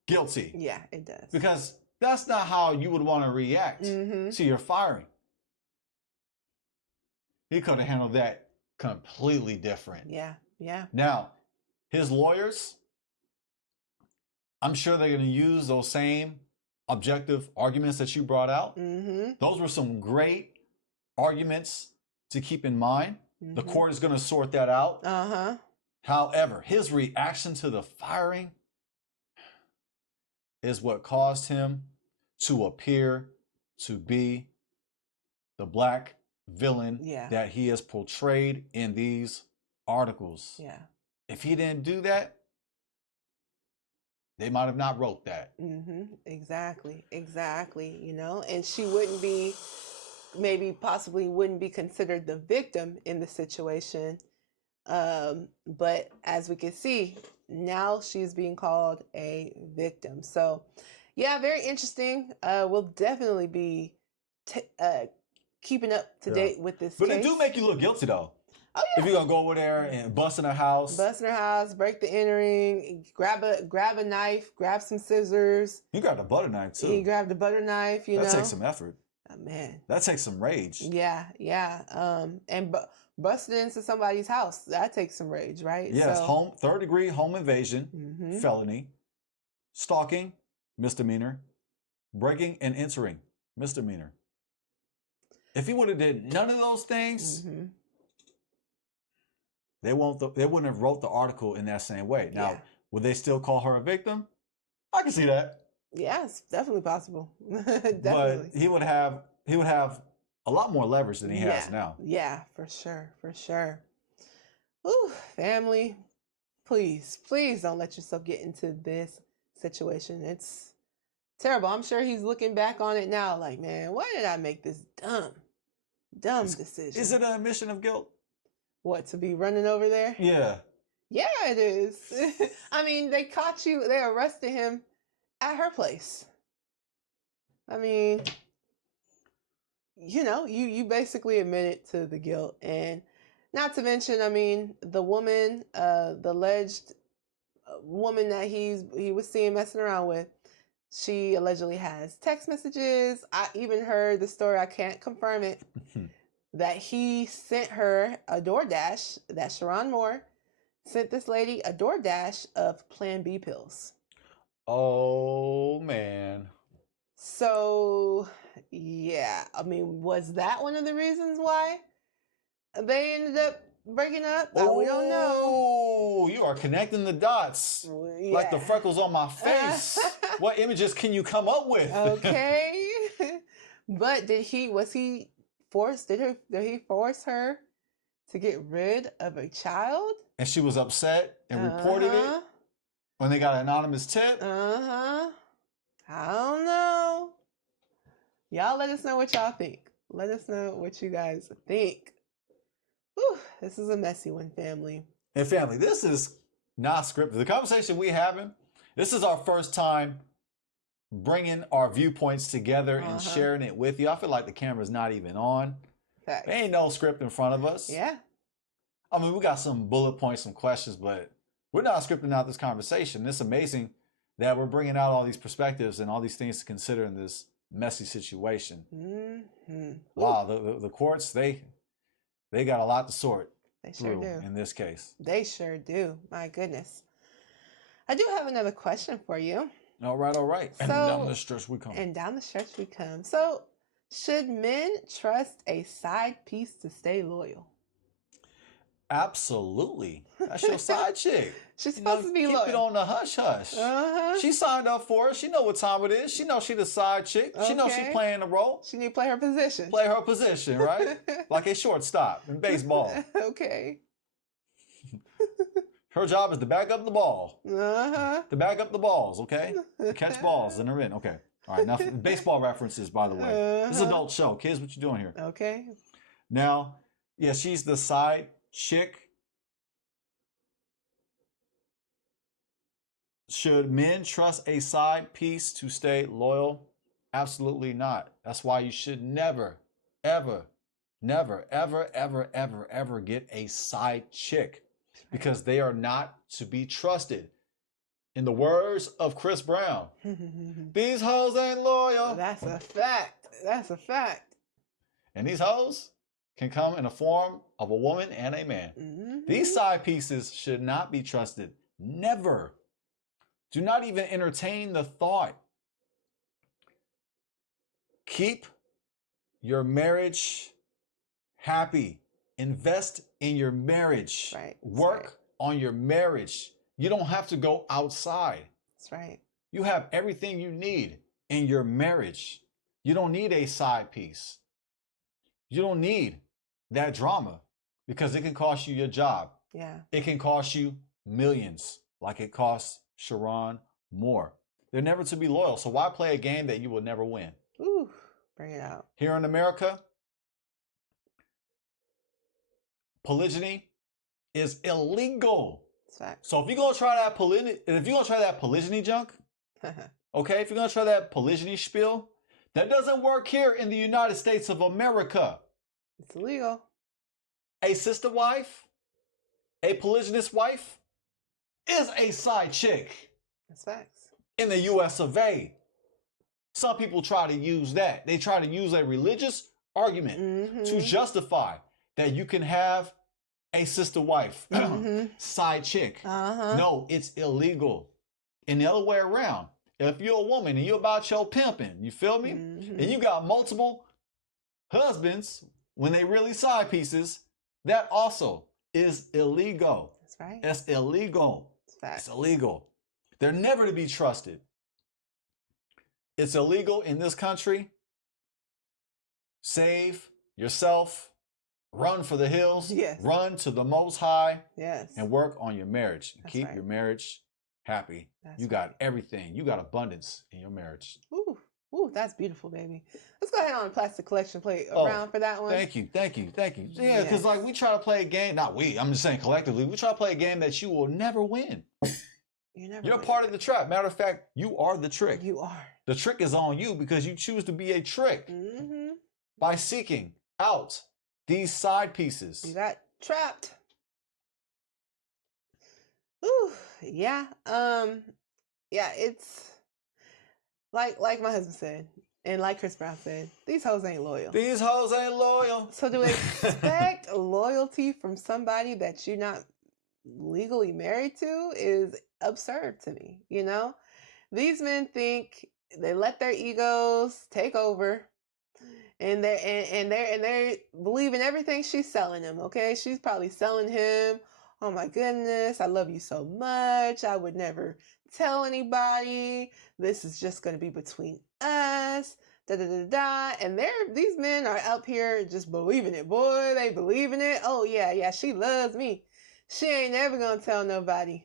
guilty. Yeah, it does. Because that's not how you would want to react to your firing. He could have handled that completely different. Yeah. Now, his lawyers, I'm sure they're going to use those same objective arguments that you brought out. Those were some great arguments to keep in mind. The court is going to sort that out. However, his reaction to the firing is what caused him to appear to be the black villain that he is portrayed in these articles. Yeah. If he didn't do that, they might have not wrote that. Exactly. And she possibly wouldn't be considered the victim in the situation. But as we can see, now she's being called a victim. So yeah, very interesting. We'll definitely be keeping up to date with this But case. it do make you look guilty though. Oh yeah. If you're gonna go over there and bust in her house, break the entering, grab a knife, grab some scissors. You grabbed a butter knife too. He grabbed a butter knife. That takes some effort. Oh, man. That takes some rage. Yeah. And busting into somebody's house, that takes some rage, right? Yes, third-degree home invasion, felony, stalking, misdemeanor, breaking and entering, misdemeanor. If he would have did none of those things, they wouldn't have wrote the article in that same way. Now, would they still call her a victim? I can see that. Yeah, it's definitely possible. Definitely. But he would have a lot more leverage than he has now. Yeah, for sure. Ooh, family, please don't let yourself get into this situation. It's terrible. I'm sure he's looking back on it now like, man, why did I make this dumb decision? Is it an admission of guilt? What, to be running over there? Yeah. Yeah, it is. I mean, they arrested him at her place. I mean, you basically admitted to the guilt, and not to mention, I mean, the woman, the alleged woman that he was seen messing around with, she allegedly has text messages. I even heard the story, I can't confirm it, that he sent her a DoorDash, that Sherrone Moore sent this lady a DoorDash of Plan B pills. Oh, man. So, yeah, I mean, was that one of the reasons why they ended up breaking up? We don't know. Oh, you are connecting the dots. Yeah. Like the freckles on my face. What images can you come up with? Okay. But did he force her to get rid of a child? And she was upset and reported it when they got an anonymous tip? I don't know. Y'all let us know what y'all think. Let us know what you guys think. Whew, this is a messy one, family. And family, this is not scripted. The conversation we having, this is our first time bringing our viewpoints together and sharing it with you. I feel like the camera's not even on. Facts. There ain't no script in front of us. Yeah. I mean, we got some bullet points, some questions, but we're not scripting out this conversation. It's amazing that we're bringing out all these perspectives and all these things to consider in this messy situation. Wow, the courts, they got a lot to sort through in this case. They sure do. My goodness. I do have another question for you. All right. And down the stretch we come. So, should men trust a side piece to stay loyal? Absolutely. That's your side chick. She's supposed to be loyal. Keep it on the hush-hush. She signed up for it. She know what time it is. She knows she the side chick. She knows she playing the role. She need to play her position. Play her position, right? Like a shortstop in baseball. Okay. Her job is to back up the ball. To back up the balls, okay? To catch balls and they're in. Okay. All right. Now, baseball references, by the way. This is an adult show. Kids, what you doing here? Okay. Now, yeah, she's the side chick. Should men trust a side piece to stay loyal? Absolutely not. That's why you should never, ever get a side chick, because they are not to be trusted. In the words of Chris Brown, these hoes ain't loyal. That's a fact. That's a fact. And these hoes can come in the form of a woman and a man. These side pieces should not be trusted. Never. Do not even entertain the thought. Keep your marriage happy. Invest in your marriage. Right. Work on your marriage. You don't have to go outside. That's right. You have everything you need in your marriage. You don't need a side piece. You don't need that drama, because it can cost you your job. Yeah. It can cost you millions, like it cost Sherrone Moore. They're never to be loyal. So why play a game that you will never win? Ooh, bring it out. Here in America, polygyny is illegal. So if you're gonna try that polygyny junk, okay, if you're gonna try that polygyny spiel, that doesn't work here in the United States of America. It's illegal. A sister wife, a polygynous wife, is a side chick. That's facts. In the US of A. Some people try to use that. They try to use a religious argument to justify that you can have a sister wife, side chick. No, it's illegal. And the other way around, if you're a woman and you're about your pimping, you feel me? And you got multiple husbands when they really side pieces, that also is illegal. That's right. That's illegal. It's illegal. They're never to be trusted. It's illegal in this country. Save yourself. Run for the hills. Yes. Run to the Most High. Yes. And work on your marriage. That's Keep right. your marriage happy. You got everything. You got abundance in your marriage. Ooh, that's beautiful, baby. Let's go ahead on a plastic collection plate around for that one. Thank you. Yeah, because like we try to play a game, not we, I'm just saying collectively, we try to play a game that you will never win. You're part of the trap. Matter of fact, you are the trick. You are. The trick is on you because you choose to be a trick by seeking out these side pieces. You got trapped. Ooh, yeah. Yeah, it's like my husband said, and like Chris Brown said, these hoes ain't loyal. These hoes ain't loyal. So to expect loyalty from somebody that you're not legally married to is absurd to me, you know? These men think they let their egos take over and they believe in everything she's selling him, okay? She's probably selling him, oh my goodness, I love you so much. I would never tell anybody. This is just going to be between us. Da, da, da, da. And these men are up here just believing it. Boy, they believe in it. Oh yeah, she loves me. She ain't never going to tell nobody.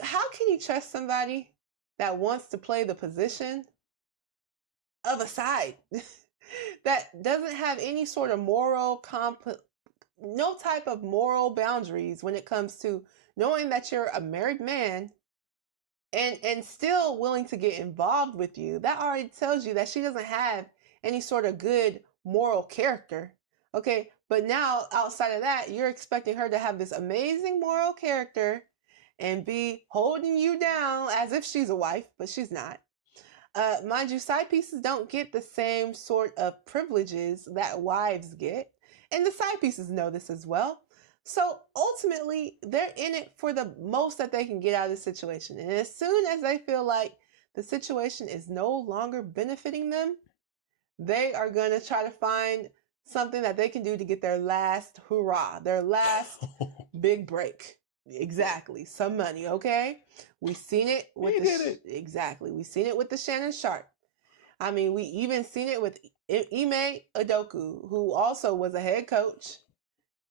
How can you trust somebody that wants to play the position of a side that doesn't have any sort of no type of moral boundaries when it comes to knowing that you're a married man and still willing to get involved with you? That already tells you that she doesn't have any sort of good moral character. Okay, but now outside of that, you're expecting her to have this amazing moral character and be holding you down as if she's a wife, but she's not. Mind you, side pieces don't get the same sort of privileges that wives get, and the side pieces know this as well. So ultimately, they're in it for the most that they can get out of the situation. And as soon as they feel like the situation is no longer benefiting them, they are going to try to find something that they can do to get their last hurrah, their last big break. Exactly. Some money, okay? We've seen it with exactly. We've seen it with the Shannon Sharp. I mean, we even seen it with Ime Udoka, who also was a head coach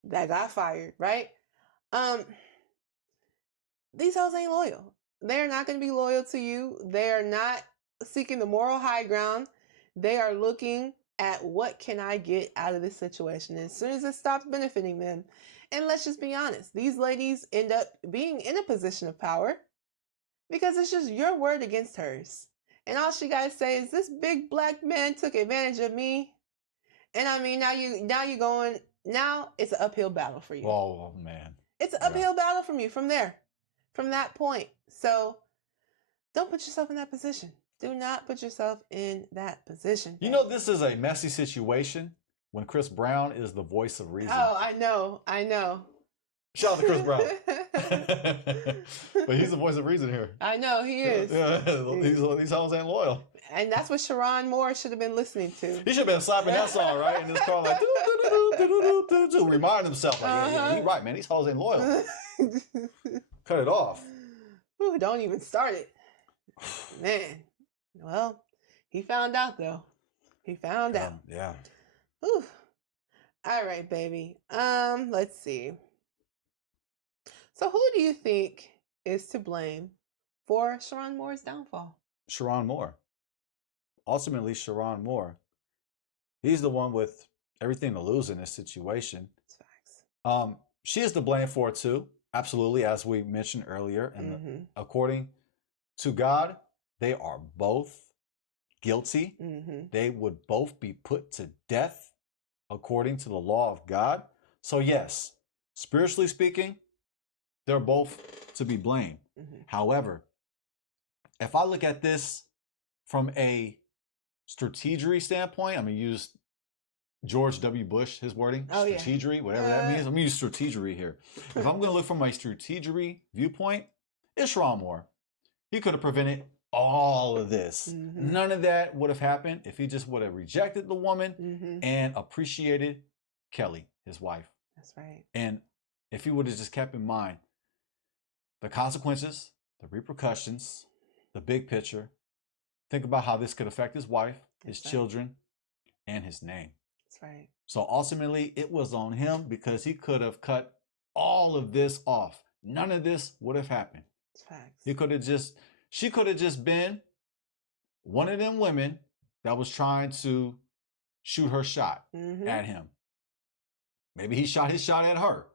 that got fired, right? These hoes ain't loyal. They're not going to be loyal to you. They are not seeking the moral high ground. They are looking at what can I get out of this situation. And as soon as it stops benefiting them, and let's just be honest, these ladies end up being in a position of power because it's just your word against hers. And all she got to say is, this big black man took advantage of me. And I mean, now it's an uphill battle for you. Oh, man. It's an uphill battle from you from that point. So don't put yourself in that position. Do not put yourself in that position. You know, this is a messy situation when Chris Brown is the voice of reason. Oh, I know. Shout out to Chris Brown. But he's the voice of reason here. I know, he is. These hoes ain't loyal. And that's what Sherrone Moore should have been listening to. He should have been slapping that song, right? In his car, like, to remind himself, like, yeah, he's right, man. These hoes ain't loyal. Cut it off. Ooh, don't even start it. Man. Well, he found out, though. He found out. Yeah. Ooh. All right, baby. Let's see. So who do you think is to blame for Sherrone Moore's downfall? Sherrone Moore. Ultimately, Sherrone Moore. He's the one with everything to lose in this situation. That's facts. She is to blame for it too. Absolutely, as we mentioned earlier. And according to God, they are both guilty. They would both be put to death according to the law of God. So yes, spiritually speaking, they're both to be blamed. However, if I look at this from a strategery standpoint, I'm going to use George W. Bush, his wording, strategery, whatever that means. I'm going to use strategery here. If I'm going to look from a strategery viewpoint, it's Sherrone Moore. He could have prevented all of this. None of that would have happened if he just would have rejected the woman and appreciated Kelly, his wife. That's right. And if he would have just kept in mind the consequences, the repercussions, the big picture, think about how this could affect his wife, his children, and his name. That's right. So ultimately, it was on him because he could have cut all of this off. None of this would have happened. That's facts. She could have just been one of them women that was trying to shoot her shot at him. Maybe he shot his shot at her.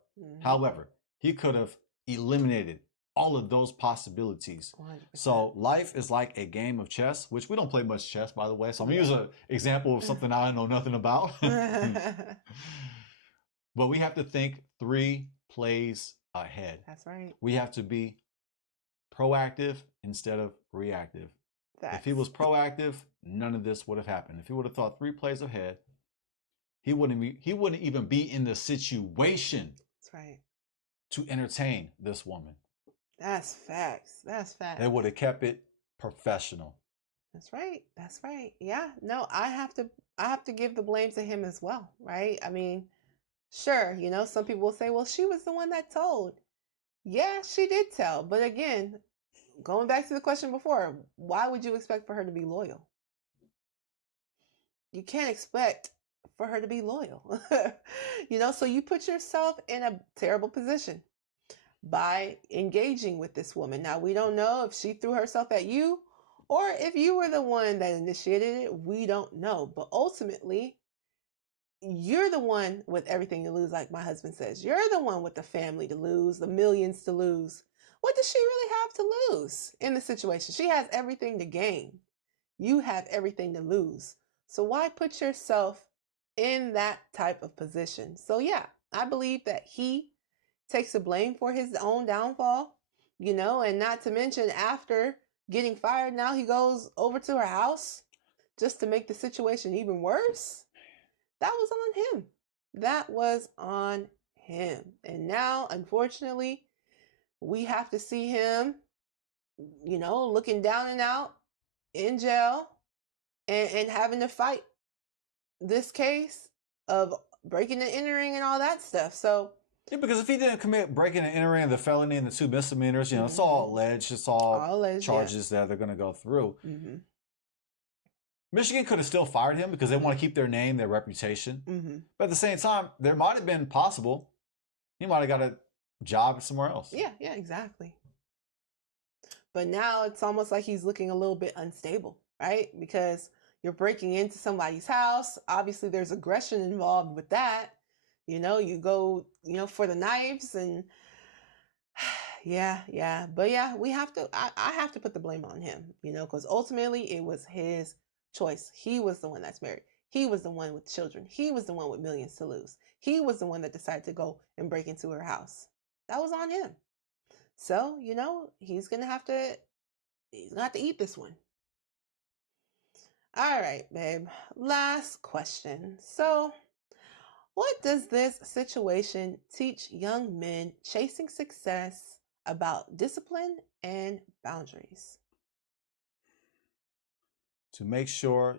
However, he could have eliminated all of those possibilities. 100%. So life is like a game of chess, which we don't play much chess, by the way. So I'm going to use an example of something I know nothing about. But we have to think 3 plays ahead. That's right. We have to be proactive instead of reactive. Facts. If he was proactive, none of this would have happened. If he would have thought 3 plays ahead, he wouldn't even be in the situation That's right. to entertain this woman. That's facts. That's facts. They would have kept it professional. That's right. That's right. Yeah. No, I have to give the blame to him as well, right? I mean, sure, some people will say, well, she was the one that told. Yeah, she did tell. But again, going back to the question before, why would you expect for her to be loyal? You can't expect for her to be loyal. So you put yourself in a terrible position by engaging with this woman. Now, we don't know if she threw herself at you or if you were the one that initiated it. We don't know. But ultimately, you're the one with everything to lose, like my husband says. You're the one with the family to lose, the millions to lose. What does she really have to lose in the situation? She has everything to gain. You have everything to lose. So why put yourself in that type of position? So yeah, I believe that he takes the blame for his own downfall, and not to mention after getting fired, now he goes over to her house just to make the situation even worse. That was on him. That was on him. And now, unfortunately, we have to see him, looking down and out in jail and having to fight this case of breaking and entering and all that stuff. So, yeah, because if he didn't commit breaking and entering, the felony and the 2 misdemeanors, it's all alleged. It's all alleged, charges that they're going to go through. Mm-hmm. Michigan could have still fired him because they want to keep their name, their reputation. Mm-hmm. But at the same time, there might have been possible he might have got a job somewhere else. Yeah, exactly. But now it's almost like he's looking a little bit unstable, right? Because you're breaking into somebody's house. Obviously, there's aggression involved with that. You go, for the knives and yeah. But yeah, we have to, I have to put the blame on him, because ultimately it was his choice. He was the one that's married. He was the one with children. He was the one with millions to lose. He was the one that decided to go and break into her house. That was on him. So, he's going to have to eat this one. All right, babe. Last question. So, what does this situation teach young men chasing success about discipline and boundaries? To make sure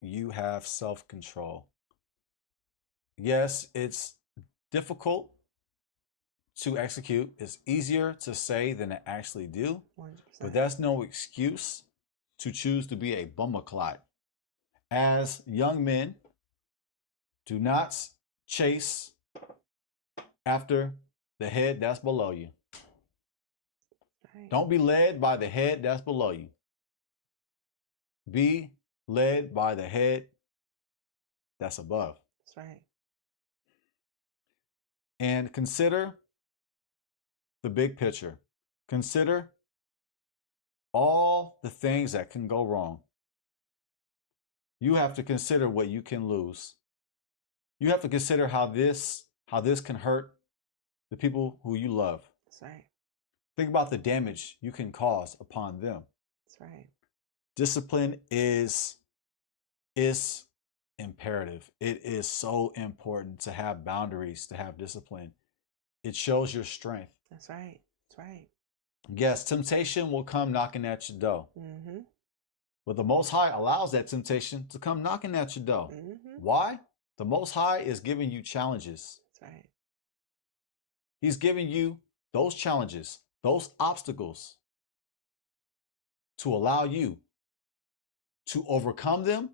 you have self-control. Yes, it's difficult to execute. It's easier to say than to actually do. 100%. But that's no excuse to choose to be a bumaclot. As young men, do not chase after the head that's below you. Right. Don't be led by the head that's below you. Be led by the head that's above. That's right. And consider the big picture. Consider all the things that can go wrong. You have to consider what you can lose. You have to consider how this can hurt the people who you love. That's right. Think about the damage you can cause upon them. That's right. Discipline is imperative. It is so important to have boundaries, to have discipline. It shows your strength. That's right. That's right. Yes, temptation will come knocking at your door. Mm-hmm. But the Most High allows that temptation to come knocking at your door. Mm-hmm. Why? The Most High is giving you challenges. That's right. He's giving you those challenges, those obstacles to allow you to overcome them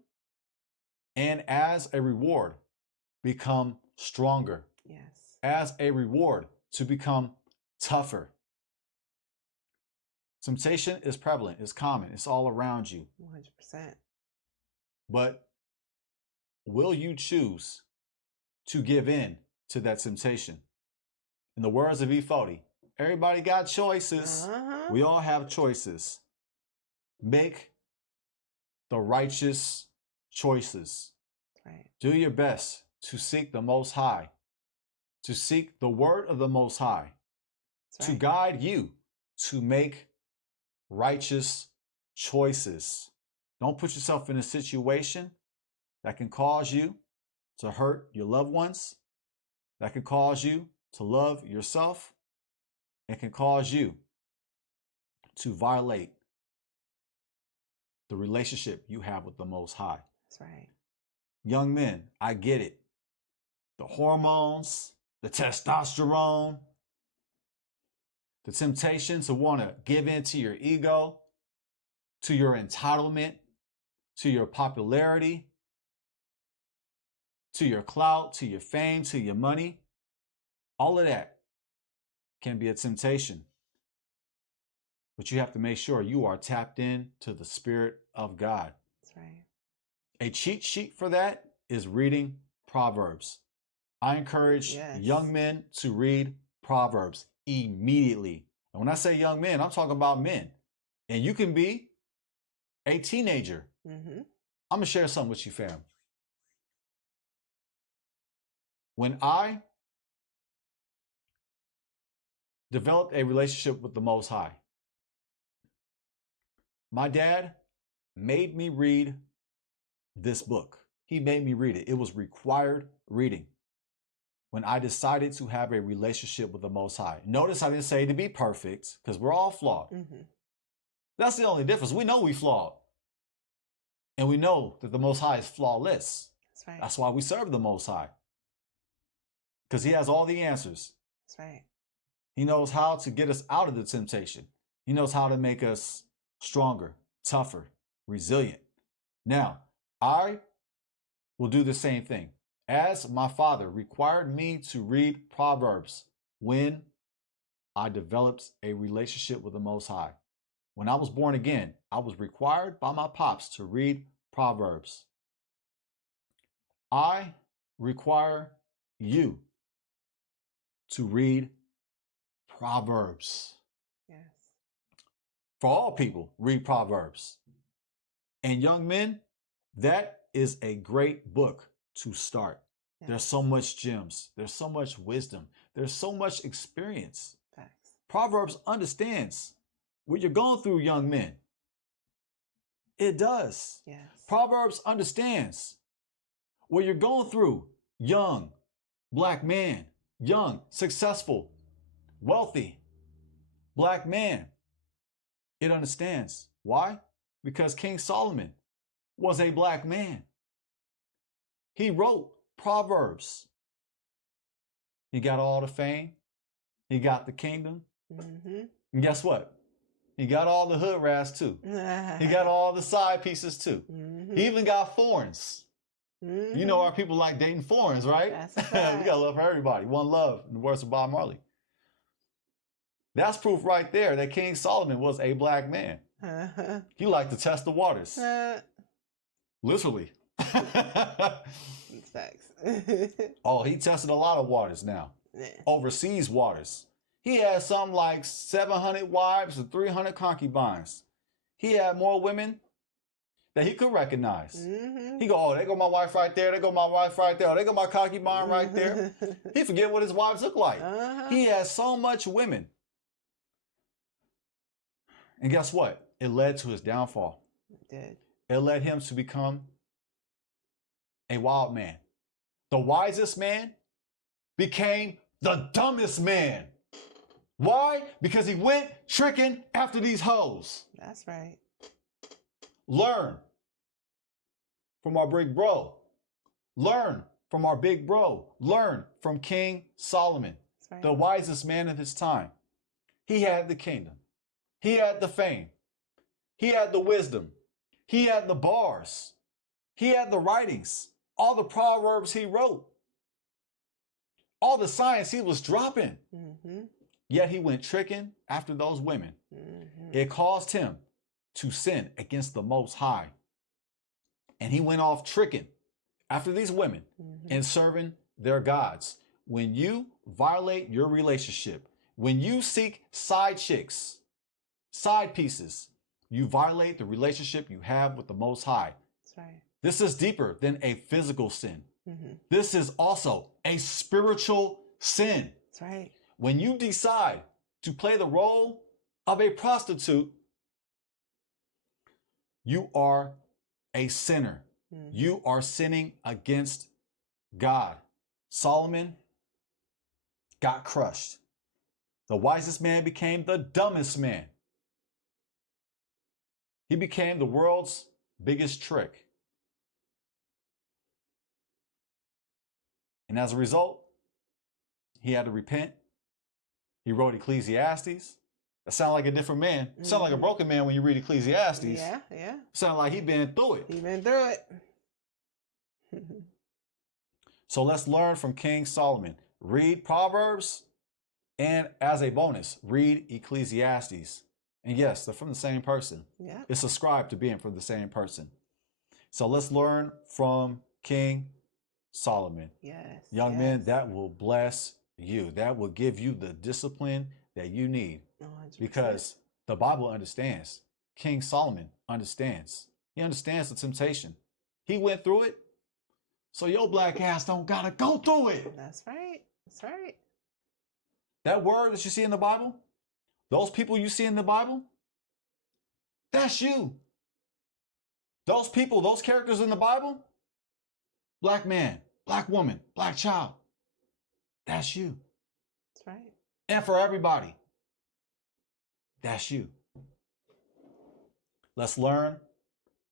and as a reward, become stronger. Yes. As a reward, to become tougher. Temptation is prevalent, it's common, it's all around you. 100%. But will you choose to give in to that temptation? In the words of E40, Everybody got choices. We all have choices. Make the righteous choices. Right. Do your best to seek the Most High, to seek the word of the Most High, to guide you to make righteous choices. Don't put yourself in a situation that can cause you to hurt your loved ones, that can cause you to love yourself, and can cause you to violate the relationship you have with the Most High. That's right. Young men, I get it. The hormones, the testosterone, the temptation to want to give in to your ego, to your entitlement, to your popularity, to your clout, to your fame, to your money. All of that can be a temptation. But you have to make sure you are tapped in to the Spirit of God. That's right. A cheat sheet for that is reading Proverbs. I encourage young men to read Proverbs immediately. And when I say young men, I'm talking about men. And you can be a teenager. I'm going to share something with you, fam. When I developed a relationship with the Most High, my dad made me read this book. He made me read it. It was required reading when I decided to have a relationship with the Most High. Notice I didn't say to be perfect, because we're all flawed. That's the only difference. We know we flawed. And we know that the Most High is flawless. That's right. That's why we serve the Most High. Because he has all the answers. That's right. He knows how to get us out of the temptation. He knows how to make us stronger, tougher, resilient. Now, I will do the same thing. As my father required me to read Proverbs when I developed a relationship with the Most High. When I was born again, I was required by my pops to read Proverbs. I require you to read Proverbs. Yes. For all people, read Proverbs. And young men, that is a great book to start. Yes. There's so much gems. There's so much wisdom. There's so much experience. Facts. Proverbs understands what you're going through, young men. It does. Yes. Proverbs understands what you're going through, young, black man, young, successful, wealthy, black man. It understands. Why? Because King Solomon was a black man. He wrote Proverbs. He got all the fame. He got the kingdom. And guess what? He got all the hood rats too. He got all the side pieces too. He even got foreigns. You know our people like dating foreigns, right? That's We got love for everybody. One love, in the words of Bob Marley. That's proof right there that King Solomon was a black man. He liked to test the waters. Literally. Facts. Oh, he tested a lot of waters now. Overseas waters. He had something like 700 wives and 300 concubines. He had more women that he could recognize. He go, oh, there go my wife right there. There go my wife right there. Oh, there go my concubine right there. He forget what his wives look like. He had so much women. And guess what? It led to his downfall. It did. It led him to become a wild man. The wisest man became the dumbest man. Why? Because he went tricking after these hoes. That's right. Learn from our big bro. Learn from our big bro. Learn from King Solomon, right, the wisest man of his time. He had the kingdom. He had the fame. He had the wisdom. He had the bars. He had the writings. All the proverbs he wrote. All the science he was dropping. Yet he went tricking after those women. It caused him to sin against the Most High. And he went off tricking after these women and serving their gods. When you violate your relationship, When you seek side chicks, side pieces, you violate the relationship you have with the Most High. That's right. This is deeper than a physical sin. Mm-hmm. This is also a spiritual sin. That's right. When you decide to play the role of a prostitute, you are a sinner. Mm-hmm. You are sinning against God. Solomon got crushed. The wisest man became the dumbest man. He became the world's biggest trick. And as a result, he had to repent. He wrote Ecclesiastes. That sounds like a different man. Mm-hmm. Sound like a broken man when you read Ecclesiastes. Yeah. Sound like he been through it. He been through it. So let's learn from King Solomon. Read Proverbs, and as a bonus, read Ecclesiastes. And yes, they're from the same person. Yeah. It's ascribed to being from the same person. So let's learn from King Solomon. Yes. Young men, that will bless you. That will give you the discipline that you need. 100%. Because the Bible understands. King Solomon understands. He understands the temptation. He went through it. So your black ass don't gotta go through it. That's right. That's right. That word that you see in the Bible, those people you see in the Bible, that's you. Those people, those characters in the Bible, black man, black woman, black child, that's you. That's right. And for everybody, that's you. Let's learn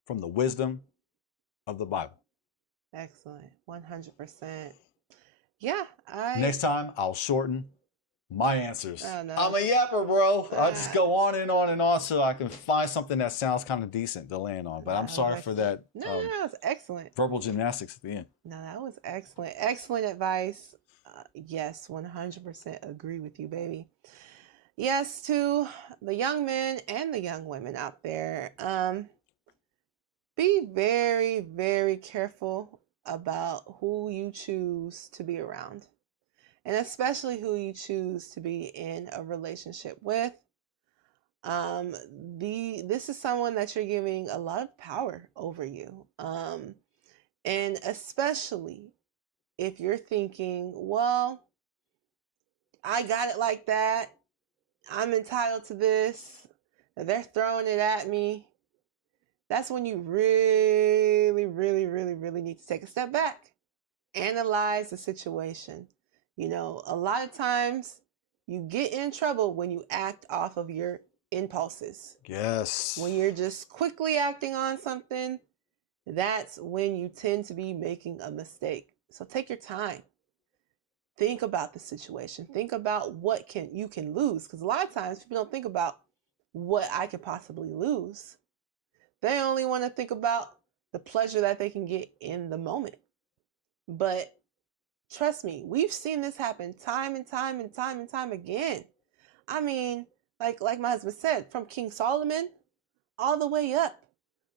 from the wisdom of the Bible. Excellent. 100%. Yeah. Next time, I'll shorten my answers. Oh, no. I'm a yapper, bro. I'll just go on and on and on so I can find something that sounds kind of decent to land on. But I'm sorry for that. No, it's excellent. Verbal gymnastics at the end. No, that was excellent. Excellent advice. Yes, 100% agree with you, baby. Yes, to the young men and the young women out there, be very, very careful about who you choose to be around, and especially who you choose to be in a relationship with. This is someone that you're giving a lot of power over you, and especially if you're thinking, well, I got it like that, I'm entitled to this, they're throwing it at me. That's when you really, really, really, really need to take a step back. Analyze the situation. You know, a lot of times you get in trouble when you act off of your impulses. Yes. When you're just quickly acting on something, that's when you tend to be making a mistake. So take your time. Think about the situation. Think about what you can lose. Because a lot of times people don't think about what I could possibly lose. They only want to think about the pleasure that they can get in the moment. But trust me, we've seen this happen time and time and time and time again. I mean, like my husband said, from King Solomon all the way up,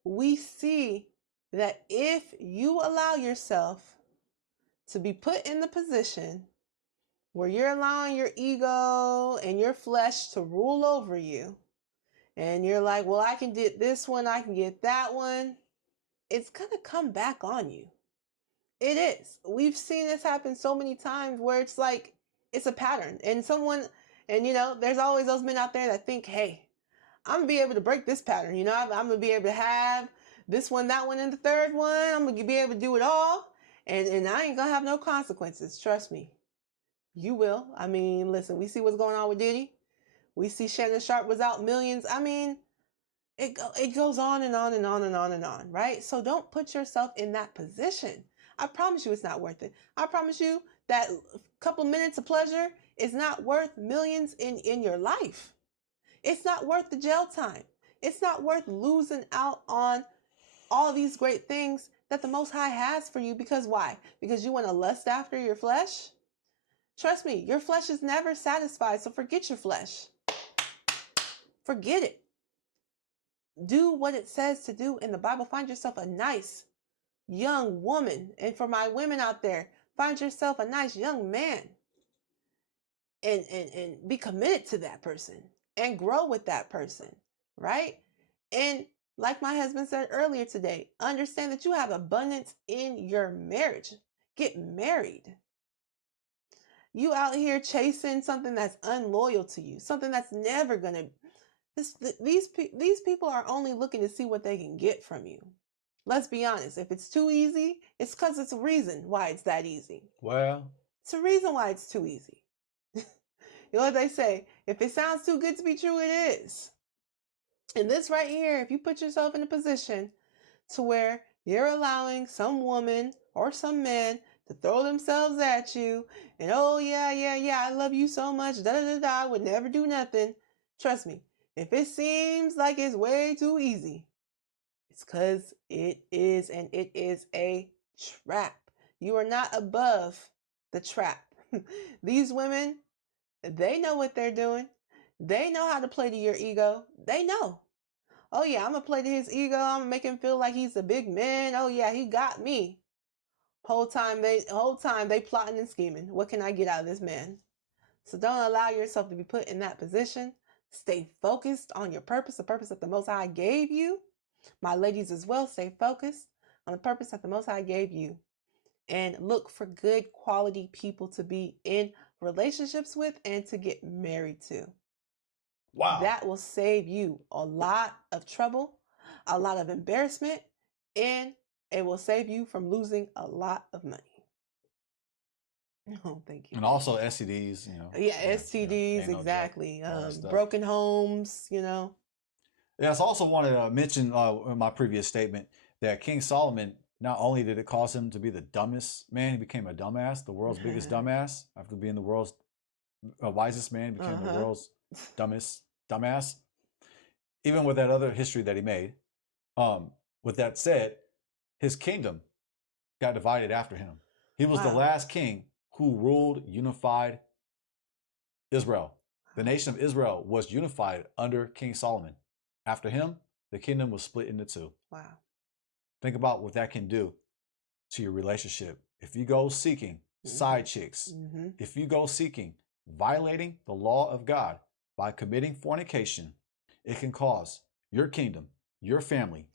we see that if you allow yourself to be put in the position where you're allowing your ego and your flesh to rule over you, and you're like, well, I can get this one, I can get that one, it's going to come back on you. It is. We've seen this happen so many times where it's like, it's a pattern. And you know, there's always those men out there that think, hey, I'm going to be able to break this pattern. You know, I'm going to be able to have this one, that one, and the third one. I'm going to be able to do it all. And I ain't going to have no consequences. Trust me. You will. I mean, listen, we see what's going on with Diddy. We see Shannon Sharp was out millions. I mean, it goes on and on and on and on and on, right? So don't put yourself in that position. I promise you it's not worth it. I promise you that couple minutes of pleasure is not worth millions in your life. It's not worth the jail time. It's not worth losing out on all these great things that the Most High has for you. Because why? Because you want to lust after your flesh? Trust me, your flesh is never satisfied, so forget your flesh. Forget it. Do what it says to do in the Bible. Find yourself a nice young woman. And for my women out there, find yourself a nice young man. and be committed to that person and grow with that person, right? And like my husband said earlier today, understand that you have abundance in your marriage. Get married. You out here chasing something that's unloyal to you, something that's never gonna. These people are only looking to see what they can get from you. Let's be honest. If it's too easy, it's because it's a reason why it's that easy. Well, it's a reason why it's too easy. You know what they say? If it sounds too good to be true, it is. And this right here, if you put yourself in a position to where you're allowing some woman or some man to throw themselves at you and, oh, yeah, I love you so much, I would never do nothing. Trust me, if it seems like it's way too easy, it's because it is, and it is a trap. You are not above the trap. These women, they know what they're doing. They know how to play to your ego. They know. Oh yeah, I'm gonna play to his ego. I'm gonna make him feel like he's a big man. Oh yeah, he got me. Whole time they plotting and scheming. What can I get out of this man? So don't allow yourself to be put in that position. Stay focused on your purpose, the purpose that the Most High gave you. My ladies as well, stay focused on the purpose that the Most High gave you. And look for good quality people to be in relationships with and to get married to. wow. That will save you a lot of trouble, a lot of embarrassment, and it will save you from losing a lot of money. Oh, thank you. And also STDs, you know. Yeah, STDs, no exactly. joke, broken homes, you know. Yes, I also wanted to mention in my previous statement that King Solomon, not only did it cause him to be the dumbest man, he became a dumbass, the world's biggest dumbass. After being the world's wisest man, he became the world's dumbest dumbass. Even with that other history that he made. With that said, his kingdom got divided after him. He was the last king who ruled unified Israel. The nation of Israel was unified under King Solomon. After him, the kingdom was split into two. Wow. Think about what that can do to your relationship. If you go seeking side chicks, if you go seeking violating the law of God by committing fornication, it can cause your kingdom, your family,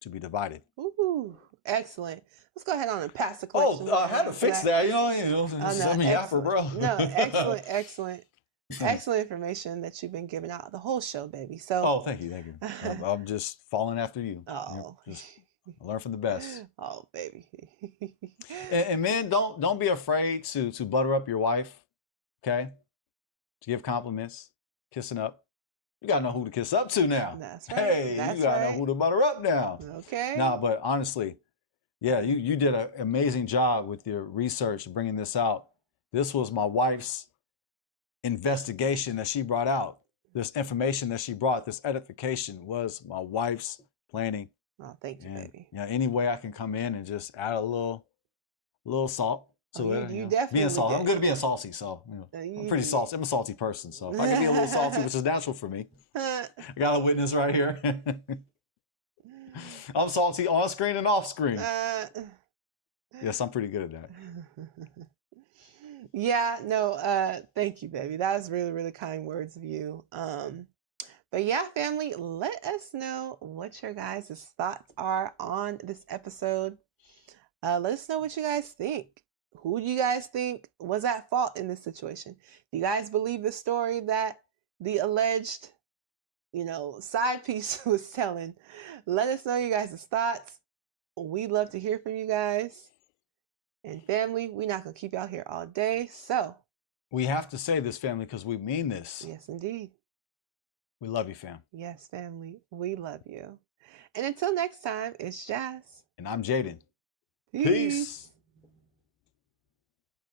to be divided. Ooh, excellent. Let's go ahead on and pass the collection. Oh, I had to fix that. You know, some yapper, bro. No, excellent. Excellent information that you've been giving out the whole show, baby. So. Oh, thank you. I'm just falling after you. Oh. I learn from the best. Oh, baby. and men, don't be afraid to butter up your wife. Okay, to give compliments, kissing up. You gotta know who to kiss up to now. That's right. Hey, you gotta know who to butter up now. Okay. Nah, but honestly, yeah, you did an amazing job with your research bringing this out. This was my wife's investigation that she brought out. This information that she brought, this edification was my wife's planning. Oh, thank you, baby. Yeah, any way I can come in and just add a little salt to it. You definitely being salty. did. I'm good at being salty, so I'm pretty salty. I'm a salty person, so if I can be a little salty, which is natural for me, I got a witness right here. I'm salty on screen and off screen. Yes, I'm pretty good at that. Yeah, no, thank you, baby. That was really, really kind words of you. But yeah, family, let us know what your guys' thoughts are on this episode. Let us know what you guys think. Who do you guys think was at fault in this situation? Do you guys believe the story that the alleged, side piece was telling? Let us know you guys' thoughts. We'd love to hear from you guys. And family, we're not going to keep y'all here all day. So we have to say this, family, because we mean this. Yes, indeed. We love you, fam. Yes, family. We love you. And until next time, it's Jazz. And I'm Jaden. Peace.